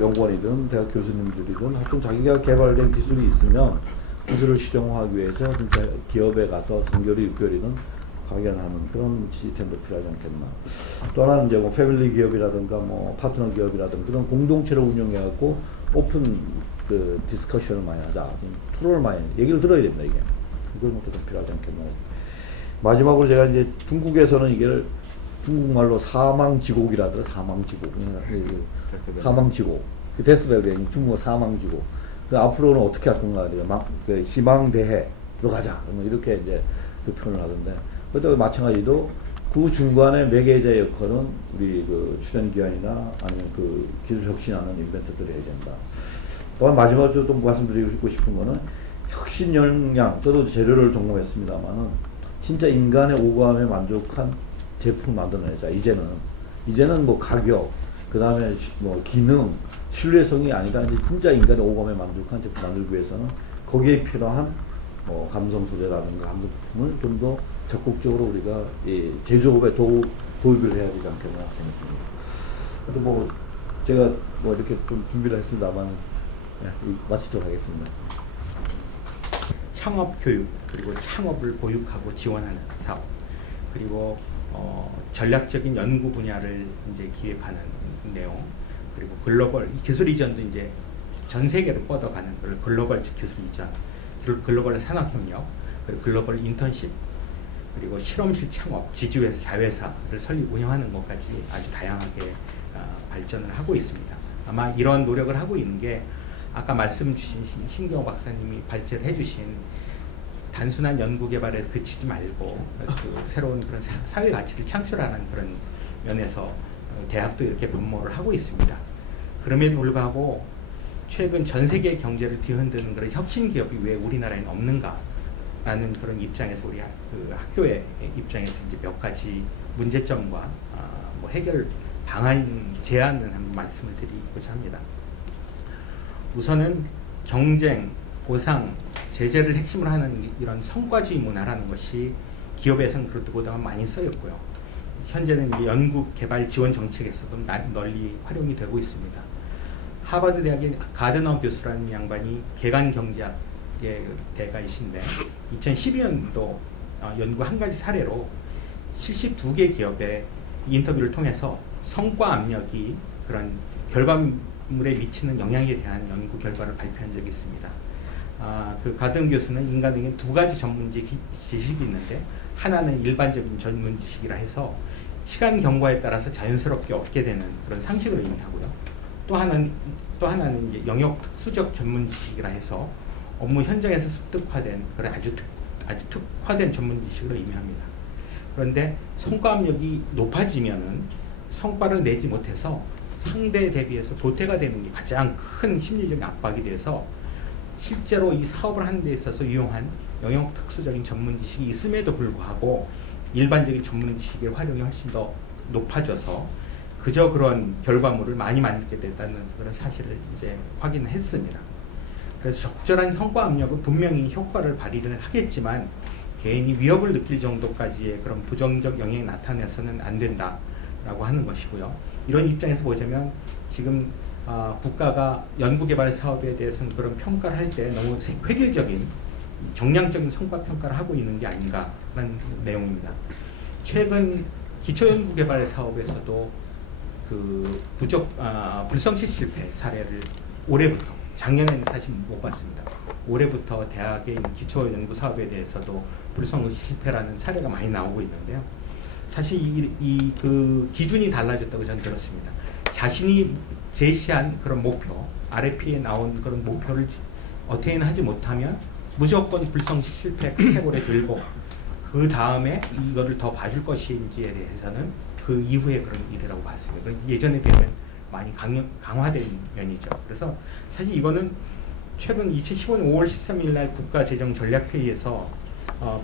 연구원이든 대학 교수님들이든 하여튼 자기가 개발된 기술이 있으면 기술을 실용화하기 위해서 진짜 기업에 가서 3개월이 6개월이든 파견하는 그런 시스템도 필요하지 않겠나. 또 하나는 이제 뭐 패밀리 기업이라든가 뭐 파트너 기업이라든가 그런 공동체를 운영해갖고 오픈 그 디스커션을 많이 하자. 토론을 많이 얘기를 들어야 됩니다, 이게. 그런 것도 좀 필요하지 않겠나. 마지막으로 제가 이제 중국에서는 이게 중국말로 사망지곡이라더라. 사망지곡. 사망지곡. 그 데스벨, 중국어 사망지곡. 그 앞으로는 어떻게 할 건가. 그 희망대해로 가자. 뭐 이렇게 이제 그 표현을 하던데. 그것도 마찬가지로 그 중간에 매개자의 역할은 우리 그 출연기관이나 아니면 그 기술 혁신하는 이벤트들을 해야 된다. 또한 마지막으로 또 말씀드리고 싶은 거는 혁신 역량. 저도 재료를 전공했습니다만은 진짜 인간의 오감에 만족한 제품을 만들어내자. 이제는 뭐 가격, 그 다음에 뭐 기능, 신뢰성이 아니라 이제 진짜 인간의 오감에 만족한 제품 만들기 위해서는 거기에 필요한 뭐 감성 소재라든가 감성 부품을 좀 더 적극적으로 우리가 제조업에 도입을 해야 되지 않겠나 생각합니다. 또 뭐 제가 뭐 이렇게 좀 준비를 했습니다만 마치도록 하겠습니다. 창업 교육 그리고 창업을 보육하고 지원하는 사업 그리고 전략적인 연구 분야를 이제 기획하는 내용 그리고 글로벌 기술 이전도 이제 전 세계로 뻗어가는 그런 글로벌 기술 이전, 글로벌 산업협력 그리고 글로벌 인턴십 그리고 실험실 창업, 지주회사, 자회사를 설립 운영하는 것까지 아주 다양하게 발전을 하고 있습니다. 아마 이런 노력을 하고 있는 게 아까 말씀 주신 신경호 박사님이 발제를 해주신 단순한 연구 개발에 그치지 말고 그 새로운 그런 사회 가치를 창출하는 그런 면에서 대학도 이렇게 변모를 하고 있습니다. 그럼에도 불구하고 최근 전 세계 경제를 뒤흔드는 그런 혁신 기업이 왜 우리나라에는 없는가라는 그런 입장에서 우리 그 학교의 입장에서 이제 몇 가지 문제점과 뭐 해결 방안 제안을 한번 말씀을 드리고자 합니다. 우선은 경쟁, 보상, 제재를 핵심으로 하는 이런 성과주의 문화라는 것이 기업에서는 그동안 많이 쓰였고요. 현재는 연구 개발 지원 정책에서도 널리 활용이 되고 있습니다. 하버드 대학의 가드너 교수라는 양반이 개간 경제학의 대가이신데 2012년도 연구 한 가지 사례로 72개 기업의 인터뷰를 통해서 성과 압력이 그런 결과물에 미치는 영향에 대한 연구 결과를 발표한 적이 있습니다. 그 가든 교수는 인간에게 두 가지 전문 지식이 있는데 하나는 일반적인 전문 지식이라 해서 시간 경과에 따라서 자연스럽게 얻게 되는 그런 상식을 의미하고요. 또 하나는 이제 영역 특수적 전문 지식이라 해서 업무 현장에서 습득화된 그런 아주 특화된 전문 지식을 의미합니다. 그런데 성과 압력이 높아지면은 성과를 내지 못해서 상대에 대비해서 도태가 되는 게 가장 큰 심리적인 압박이 돼서 실제로 이 사업을 하는 데 있어서 유용한 영역 특수적인 전문 지식이 있음에도 불구하고 일반적인 전문 지식의 활용이 훨씬 더 높아져서 그저 그런 결과물을 많이 만들게 됐다는 그런 사실을 이제 확인했습니다. 그래서 적절한 성과 압력은 분명히 효과를 발휘를 하겠지만 개인이 위협을 느낄 정도까지의 그런 부정적 영향이 나타내서는 안 된다라고 하는 것이고요. 이런 입장에서 보자면 지금 국가가 연구개발 사업에 대해서는 그런 평가를 할 때 너무 획일적인 정량적인 성과 평가를 하고 있는 게 아닌가라는 내용입니다. 최근 기초연구개발 사업에서도 그 불성실 실패 사례를 올해부터 작년에는 사실 못 봤습니다. 올해부터 대학의 기초연구 사업에 대해서도 불성실 실패라는 사례가 많이 나오고 있는데요. 사실 그 기준이 달라졌다고 저는 들었습니다. 자신이 제시한 그런 목표, RFP에 나온 그런 목표를 어테인하지 못하면 무조건 불성실 실패 카테고리에 들고 그 다음에 이거를 더 봐줄 것인지에 대해서는 그 이후에 그런 일이라고 봤습니다. 예전에 비하면 많이 강화된 면이죠. 그래서 사실 이거는 최근 2015년 5월 13일 날 국가재정전략회의에서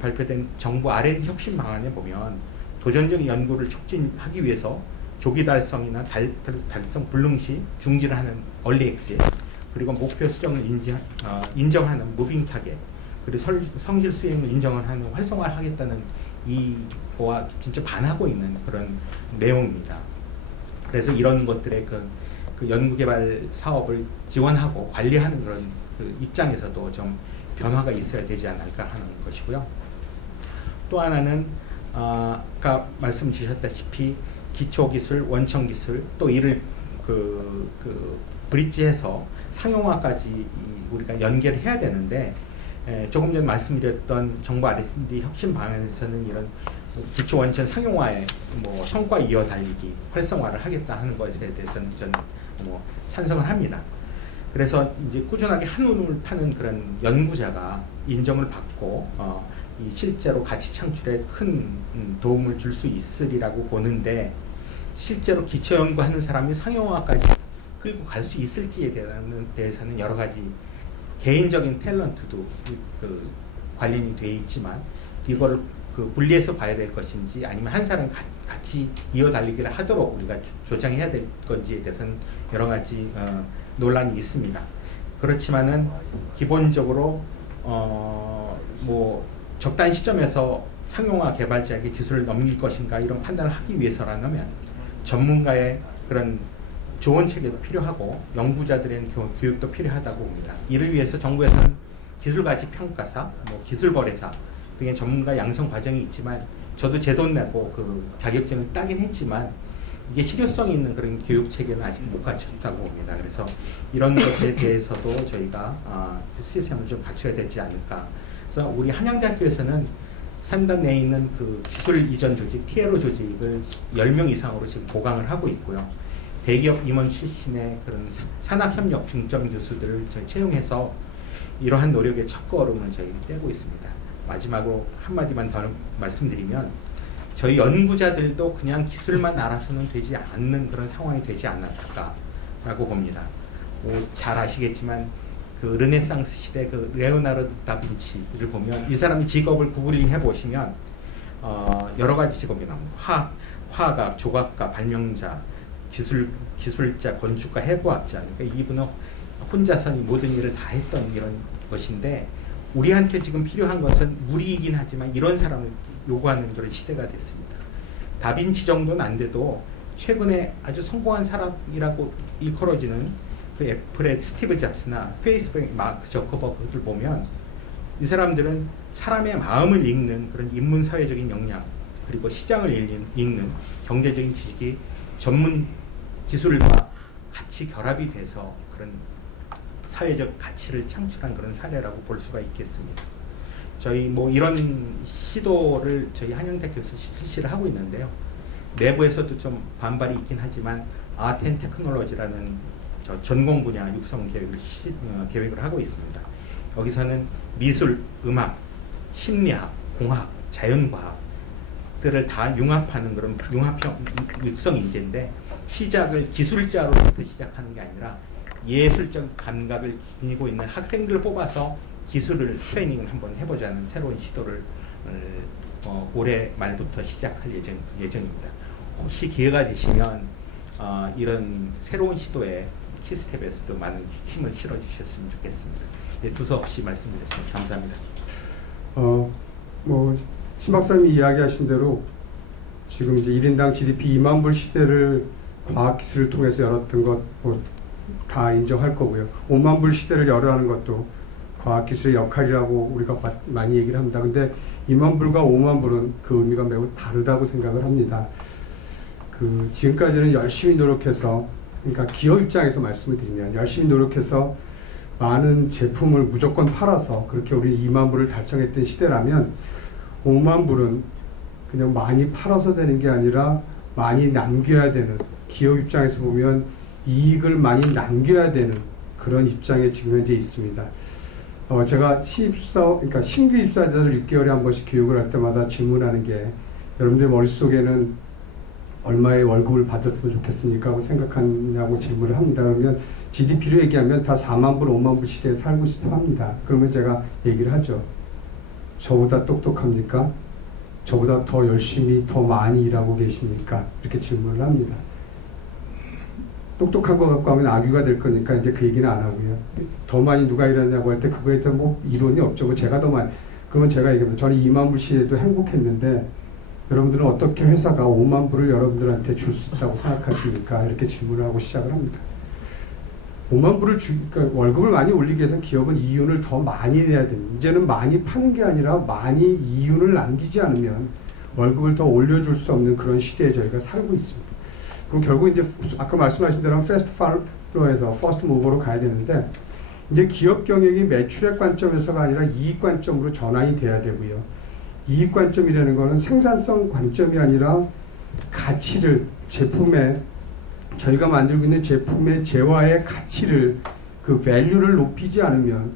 발표된 정부 R&D 혁신 방안에 보면 도전적인 연구를 촉진하기 위해서 조기 달성이나 달성 불능 시 중지를 하는 얼리 엑시트 그리고 목표 수정을 인정하는 무빙 타겟 그리고 성실 수행을 인정을 하는 활성화를 하겠다는 이거와 진짜 반하고 있는 그런 내용입니다. 그래서 이런 것들의 그 연구개발 사업을 지원하고 관리하는 그런 그 입장에서도 좀 변화가 있어야 되지 않을까 하는 것이고요. 또 하나는 아까 말씀 주셨다시피 기초기술, 원천기술 또 이를 브릿지해서 상용화까지 우리가 연계를 해야 되는데 조금 전 말씀드렸던 정부 R&D 혁신 방안에서는 이런 기초 원천 상용화에 뭐 성과 이어 달리기 활성화를 하겠다 하는 것에 대해서는 저는 뭐 찬성을 합니다. 그래서 이제 꾸준하게 한눈을 파는 그런 연구자가 인정을 받고 이 실제로 가치 창출에 큰 도움을 줄 수 있으리라고 보는데 실제로 기초 연구하는 사람이 상용화까지 끌고 갈 수 있을지에 대해서는 여러 가지 개인적인 탤런트도 그 관련이 돼 있지만 이거를 그 분리해서 봐야 될 것인지 아니면 한 사람 같이 이어달리기를 하도록 우리가 조장해야 될 건지에 대해서는 여러 가지 논란이 있습니다. 그렇지만은 기본적으로 뭐 적당한 시점에서 상용화 개발자에게 기술을 넘길 것인가 이런 판단을 하기 위해서라면 전문가의 그런 좋은 체계도 필요하고 연구자들의 교육도 필요하다고 봅니다. 이를 위해서 정부에서는 기술가치 평가사, 기술거래사 등의 전문가 양성 과정이 있지만 저도 제 돈 내고 그 자격증을 따긴 했지만 이게 실효성 있는 그런 교육 체계는 아직 못 갖췄다고 봅니다. 그래서 이런 것에 대해서도 저희가 시스템을 좀 갖춰야 되지 않을까. 그래서 우리 한양대학교에서는 3단 내에 있는 그 기술 이전 조직, TLO 조직을 10명 이상으로 지금 보강을 하고 있고요. 대기업 임원 출신의 그런 산학협력 중점 교수들을 저희 채용해서 이러한 노력의 첫걸음을 저희 떼고 있습니다. 마지막으로 한마디만 더 말씀드리면 저희 연구자들도 그냥 기술만 알아서는 되지 않는 그런 상황이 되지 않았을까라고 봅니다. 잘 아시겠지만 그 르네상스 시대 그 레오나르도 다빈치를 보면 이 사람의 직업을 구글링 해보시면 여러 가지 직업이 나옵니다. 화학, 조각가, 발명자, 기술자, 건축가, 해부학자. 그러니까 이분은 혼자서 모든 일을 다 했던 이런 것인데 우리한테 지금 필요한 것은 무리이긴 하지만 이런 사람을 요구하는 그런 시대가 됐습니다. 다빈치 정도는 안 돼도 최근에 아주 성공한 사람이라고 일컬어지는 그 애플의 스티브 잡스나 페이스북의 마크 저커버그를 보면 이 사람들은 사람의 마음을 읽는 그런 인문사회적인 역량 그리고 시장을 읽는 경제적인 지식이 전문 기술과 같이 결합이 돼서 그런 사회적 가치를 창출한 그런 사례라고 볼 수가 있겠습니다. 저희 이런 시도를 저희 한양대학교에서 실시를 하고 있는데요. 내부에서도 좀 반발이 있긴 하지만 아트 앤 테크놀로지라는 전공 분야 육성 계획을 하고 있습니다. 여기서는 미술, 음악, 심리학, 공학, 자연과학들을 다 융합하는 그런 융합형 육성 인재인데 시작을 기술자로부터 시작하는 게 아니라 예술적 감각을 지니고 있는 학생들을 뽑아서 기술을 트레이닝을 한번 해보자는 새로운 시도를 올해 말부터 시작할 예정입니다. 혹시 기회가 되시면 이런 새로운 시도에 키스텝에서도 많은 힘을 실어주셨으면 좋겠습니다. 네, 두서없이 말씀드렸습니다. 감사합니다. 신 박사님이 이야기하신 대로 지금 이제 1인당 GDP 2만 불 시대를 과학기술을 통해서 열었던 것 다 인정할 거고요. 5만 불 시대를 열어라는 것도 과학기술의 역할이라고 우리가 많이 얘기를 합니다. 근데 2만 불과 5만 불은 그 의미가 매우 다르다고 생각을 합니다. 지금까지는 열심히 노력해서, 그러니까 기업 입장에서 말씀을 드리면 열심히 노력해서 많은 제품을 무조건 팔아서 그렇게 우리 2만 불을 달성했던 시대라면 5만 불은 그냥 많이 팔아서 되는 게 아니라 많이 남겨야 되는, 기업 입장에서 보면 이익을 많이 남겨야 되는 그런 입장에 지금 현재 있습니다. 제가 그러니까 신규 입사자들 6개월에 한 번씩 교육을 할 때마다 질문하는 게 여러분들 머릿속에는 얼마의 월급을 받았으면 좋겠습니까? 하고 생각하냐고 질문을 합니다. 그러면 GDP로 얘기하면 다 4만 불, 5만 불 시대에 살고 싶어 합니다. 그러면 제가 얘기를 하죠. 저보다 똑똑합니까? 저보다 더 열심히, 더 많이 일하고 계십니까? 이렇게 질문을 합니다. 똑똑한 거 갖고 하면 악유가 될 거니까 이제 그 얘기는 안 하고요. 더 많이 누가 일하냐고 할 때 그거에 대해서 이론이 없죠. 제가 더 많이. 그러면 제가 얘기합니다. 저는 2만 불 시대도 행복했는데 여러분들은 어떻게 회사가 5만 불을 여러분들한테 줄 수 있다고 생각하십니까? 이렇게 질문을 하고 시작을 합니다. 5만 불을 그러니까 월급을 많이 올리기 위해서 기업은 이윤을 더 많이 내야 됩니다. 이제는 많이 파는 게 아니라 많이 이윤을 남기지 않으면 월급을 더 올려줄 수 없는 그런 시대에 저희가 살고 있습니다. 그럼 결국 이제 아까 말씀하신 대로 패스트 팔로에서 퍼스트 무버로 가야 되는데 이제 기업 경영이 매출액 관점에서가 아니라 이익 관점으로 전환이 돼야 되고요. 이익 관점이라는 거는 생산성 관점이 아니라 가치를 제품에 저희가 만들고 있는 제품의 재화의 가치를 그 밸류를 높이지 않으면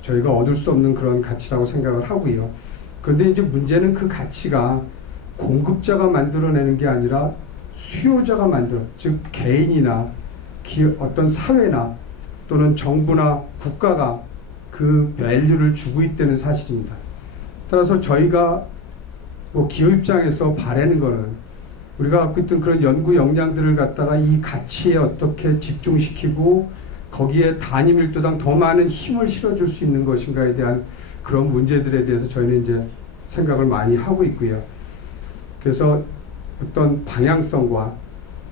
저희가 얻을 수 없는 그런 가치라고 생각을 하고요. 그런데 이제 문제는 그 가치가 공급자가 만들어내는 게 아니라 수요자가 즉 개인이나 어떤 사회나 또는 정부나 국가가 그 밸류를 주고 있다는 사실입니다. 따라서 저희가 기업 입장에서 바라는 거는 우리가 갖고 있던 그런 연구 역량들을 갖다가 이 가치에 어떻게 집중시키고 거기에 단위 밀도당 더 많은 힘을 실어줄 수 있는 것인가에 대한 그런 문제들에 대해서 저희는 이제 생각을 많이 하고 있고요. 그래서 어떤 방향성과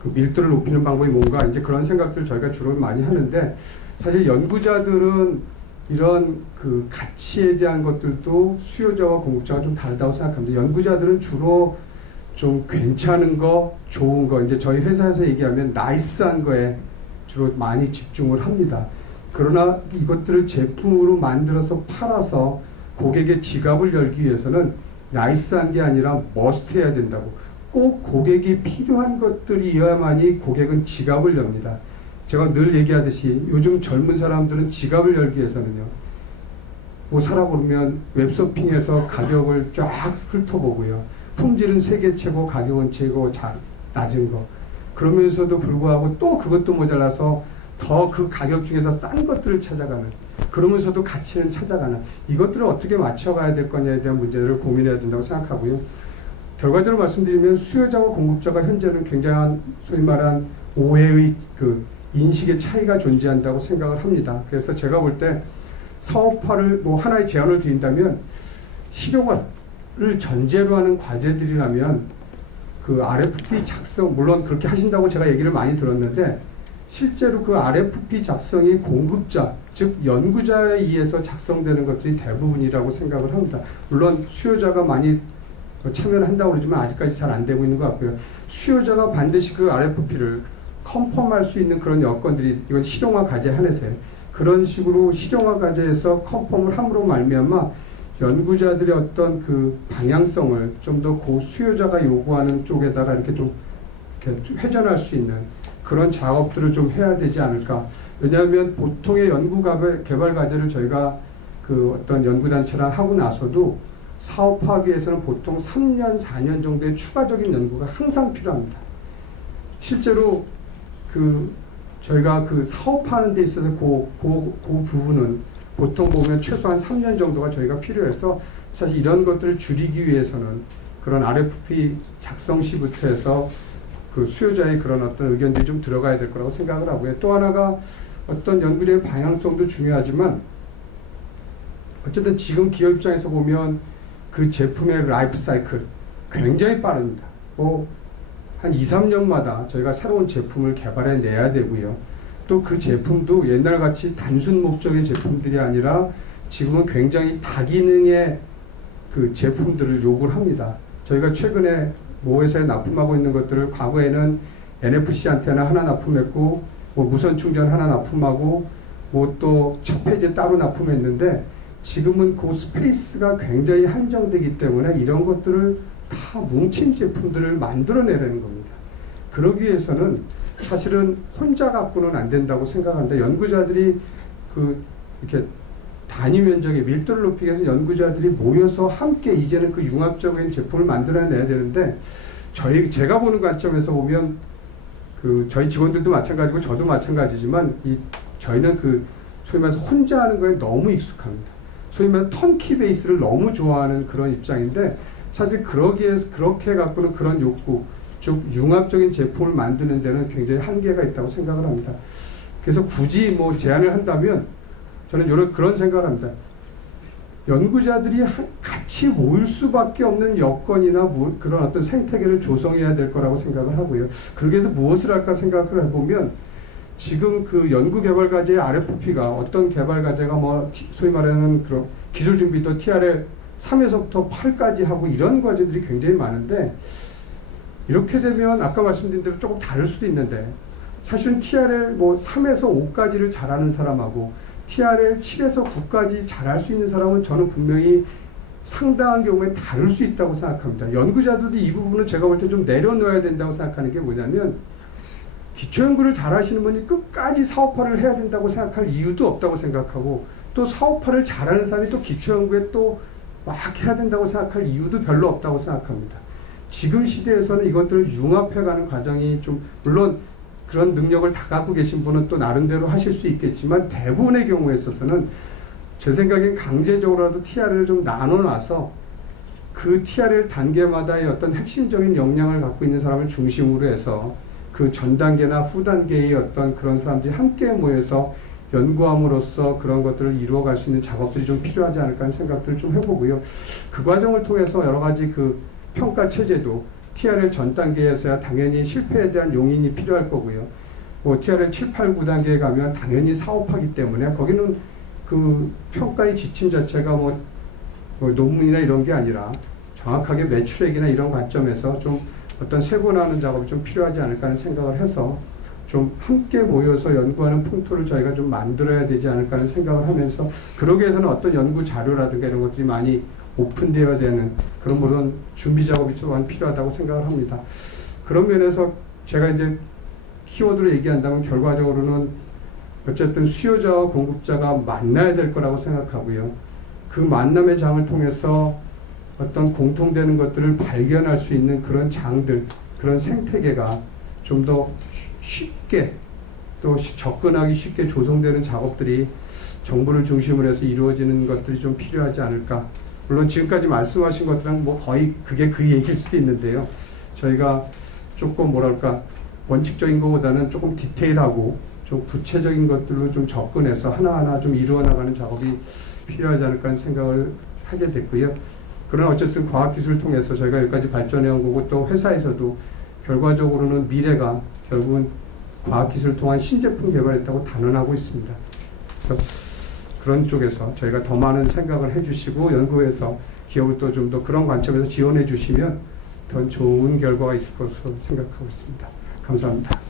그 밀도를 높이는 방법이 뭔가 이제 그런 생각들을 저희가 주로 많이 하는데, 사실 연구자들은 이런 그 가치에 대한 것들도 수요자와 공급자가 좀 다르다고 생각합니다. 연구자들은 주로 좀 괜찮은 거, 좋은 거, 이제 저희 회사에서 얘기하면 나이스한 거에 주로 많이 집중을 합니다. 그러나 이것들을 제품으로 만들어서 팔아서 고객의 지갑을 열기 위해서는 나이스한 게 아니라 머스트 해야 된다고. 꼭 고객이 필요한 것들이어야만이 고객은 지갑을 엽니다. 제가 늘 얘기하듯이 요즘 젊은 사람들은 지갑을 열기 위해서는요, 뭐 사라고 그러면 웹서핑해서 가격을 쫙 훑어보고요, 품질은 세계 최고, 가격은 최고 낮은 거, 그러면서도 불구하고 또 그것도 모자라서 더 그 가격 중에서 싼 것들을 찾아가는, 그러면서도 가치는 찾아가는, 이것들을 어떻게 맞춰가야 될 거냐에 대한 문제를 고민해야 된다고 생각하고요. 결과적으로 말씀드리면 수요자와 공급자가 현재는 굉장한 소위 말한 오해의 그 인식의 차이가 존재한다고 생각을 합니다. 그래서 제가 볼 때 사업화를 뭐 하나의 제안을 드린다면, 실용화를 전제로 하는 과제들이라면 그 RFP 작성, 물론 그렇게 하신다고 제가 얘기를 많이 들었는데, 실제로 그 RFP 작성이 공급자, 즉 연구자에 의해서 작성되는 것들이 대부분이라고 생각을 합니다. 물론 수요자가 많이 참여를 한다고 그러지만 아직까지 잘 안 되고 있는 것 같고요. 수요자가 반드시 그 RFP를 컨펌할 수 있는 그런 여건들이, 이건 실용화 과제 한해서요. 그런 식으로 실용화 과제에서 컨펌을 함으로 말미암아 연구자들의 어떤 그 방향성을 좀 더 고 수요자가 요구하는 쪽에다가 이렇게 좀 이렇게 회전할 수 있는 그런 작업들을 좀 해야 되지 않을까. 왜냐하면 보통의 연구 개발 과제를 저희가 그 어떤 연구단체랑 하고 나서도 사업화하기 위해서는 보통 3년, 4년 정도의 추가적인 연구가 항상 필요합니다. 실제로 그 저희가 그 사업하는 데 있어서 그 부분은 보통 보면 최소한 3년 정도가 저희가 필요해서, 사실 이런 것들을 줄이기 위해서는 그런 RFP 작성 시부터 해서 그 수요자의 그런 어떤 의견들이 좀 들어가야 될 거라고 생각을 하고요. 또 하나가 어떤 연구자의 방향성도 중요하지만, 어쨌든 지금 기업 입장에서 보면 그 제품의 라이프 사이클 굉장히 빠릅니다. 한 2, 3년마다 저희가 새로운 제품을 개발해 내야 되고요. 또 그 제품도 옛날같이 단순 목적의 제품들이 아니라 지금은 굉장히 다기능의 그 제품들을 요구를 합니다. 저희가 최근에 모 회사에 납품하고 있는 것들을 과거에는 NFC 안테나 하나 납품했고, 뭐 무선 충전 하나 납품하고, 뭐 또 첩해제 따로 납품했는데, 지금은 그 스페이스가 굉장히 한정되기 때문에 이런 것들을 다 뭉친 제품들을 만들어내려는 겁니다. 그러기 위해서는 사실은 혼자 갖고는 안 된다고 생각합니다. 연구자들이 그 이렇게 단위 면적의 밀도를 높이기 위해서 연구자들이 모여서 함께 이제는 그 융합적인 제품을 만들어내야 되는데, 제가 보는 관점에서 보면 그 저희 직원들도 마찬가지고 저도 마찬가지지만 저희는 그 소위 말해서 혼자 하는 거에 너무 익숙합니다. 소위 말해서 턴키 베이스를 너무 좋아하는 그런 입장인데, 사실 그렇게 갖고는 그런 욕구, 즉 융합적인 제품을 만드는 데는 굉장히 한계가 있다고 생각을 합니다. 그래서 굳이 뭐 제안을 한다면 저는 그런 생각을 합니다. 연구자들이 같이 모일 수밖에 없는 여건이나 그런 어떤 생태계를 조성해야 될 거라고 생각을 하고요. 그러기 위해서 무엇을 할까 생각을 해보면, 지금 그 연구개발 과제의 RFP가 어떤 개발 과제가 뭐 소위 말하는 그런 기술 준비도 TRL 3에서부터 8까지 하고 이런 과제들이 굉장히 많은데, 이렇게 되면 아까 말씀드린 대로 조금 다를 수도 있는데, 사실은 TRL 뭐 3에서 5까지를 잘하는 사람하고 TRL 7에서 9까지 잘할 수 있는 사람은 저는 분명히 상당한 경우에 다를 수 있다고 생각합니다. 연구자들도 이 부분은 제가 볼 때 좀 내려놓아야 된다고 생각하는 게 뭐냐면, 기초연구를 잘하시는 분이 끝까지 사업화를 해야 된다고 생각할 이유도 없다고 생각하고, 또 사업화를 잘하는 사람이 또 기초연구에 또 막 해야 된다고 생각할 이유도 별로 없다고 생각합니다. 지금 시대에서는 이것들을 융합해가는 과정이 좀, 물론 그런 능력을 다 갖고 계신 분은 또 나름대로 하실 수 있겠지만, 대부분의 경우에 있어서는 제 생각엔 강제적으로라도 TR을 좀 나눠놔서 그 TRL 단계마다의 어떤 핵심적인 역량을 갖고 있는 사람을 중심으로 해서 그 전 단계나 후 단계의 어떤 그런 사람들이 함께 모여서 연구함으로써 그런 것들을 이루어갈 수 있는 작업들이 좀 필요하지 않을까 하는 생각들을 좀 해보고요. 그 과정을 통해서 여러 가지 그 평가 체제도 TRL 전 단계에서야 당연히 실패에 대한 용인이 필요할 거고요. 뭐 TRL 7, 8, 9단계에 가면 당연히 사업하기 때문에 거기는 그 평가의 지침 자체가 뭐 논문이나 이런 게 아니라 정확하게 매출액이나 이런 관점에서 좀 어떤 세분화하는 작업이 좀 필요하지 않을까 하는 생각을 해서 좀 함께 모여서 연구하는 풍토를 저희가 좀 만들어야 되지 않을까 하는 생각을 하면서 그러기 위해서는 어떤 연구 자료라든가 이런 것들이 많이 오픈되어야 되는 그런 물론 준비 작업이 또한 필요하다고 생각을 합니다. 그런 면에서 제가 이제 키워드로 얘기한다면 결과적으로는 어쨌든 수요자와 공급자가 만나야 될 거라고 생각하고요. 그 만남의 장을 통해서 어떤 공통되는 것들을 발견할 수 있는 그런 장들, 그런 생태계가 좀 더 쉽게 또 접근하기 쉽게 조성되는 작업들이 정부를 중심으로 해서 이루어지는 것들이 좀 필요하지 않을까. 물론 지금까지 말씀하신 것들은 뭐 거의 그게 그 얘기일 수도 있는데요. 저희가 조금 뭐랄까 원칙적인 것보다는 조금 디테일하고 좀 구체적인 것들로 좀 접근해서 하나하나 좀 이루어 나가는 작업이 필요하지 않을까 하는 생각을 하게 됐고요. 그러나 어쨌든 과학기술을 통해서 저희가 여기까지 발전해 온 거고 또 회사에서도 결과적으로는 미래가 결국은 과학기술을 통한 신제품 개발했다고 단언하고 있습니다. 그래서 그런 쪽에서 저희가 더 많은 생각을 해주시고 연구에서 기업을 또 좀 더 그런 관점에서 지원해 주시면 더 좋은 결과가 있을 것으로 생각하고 있습니다. 감사합니다.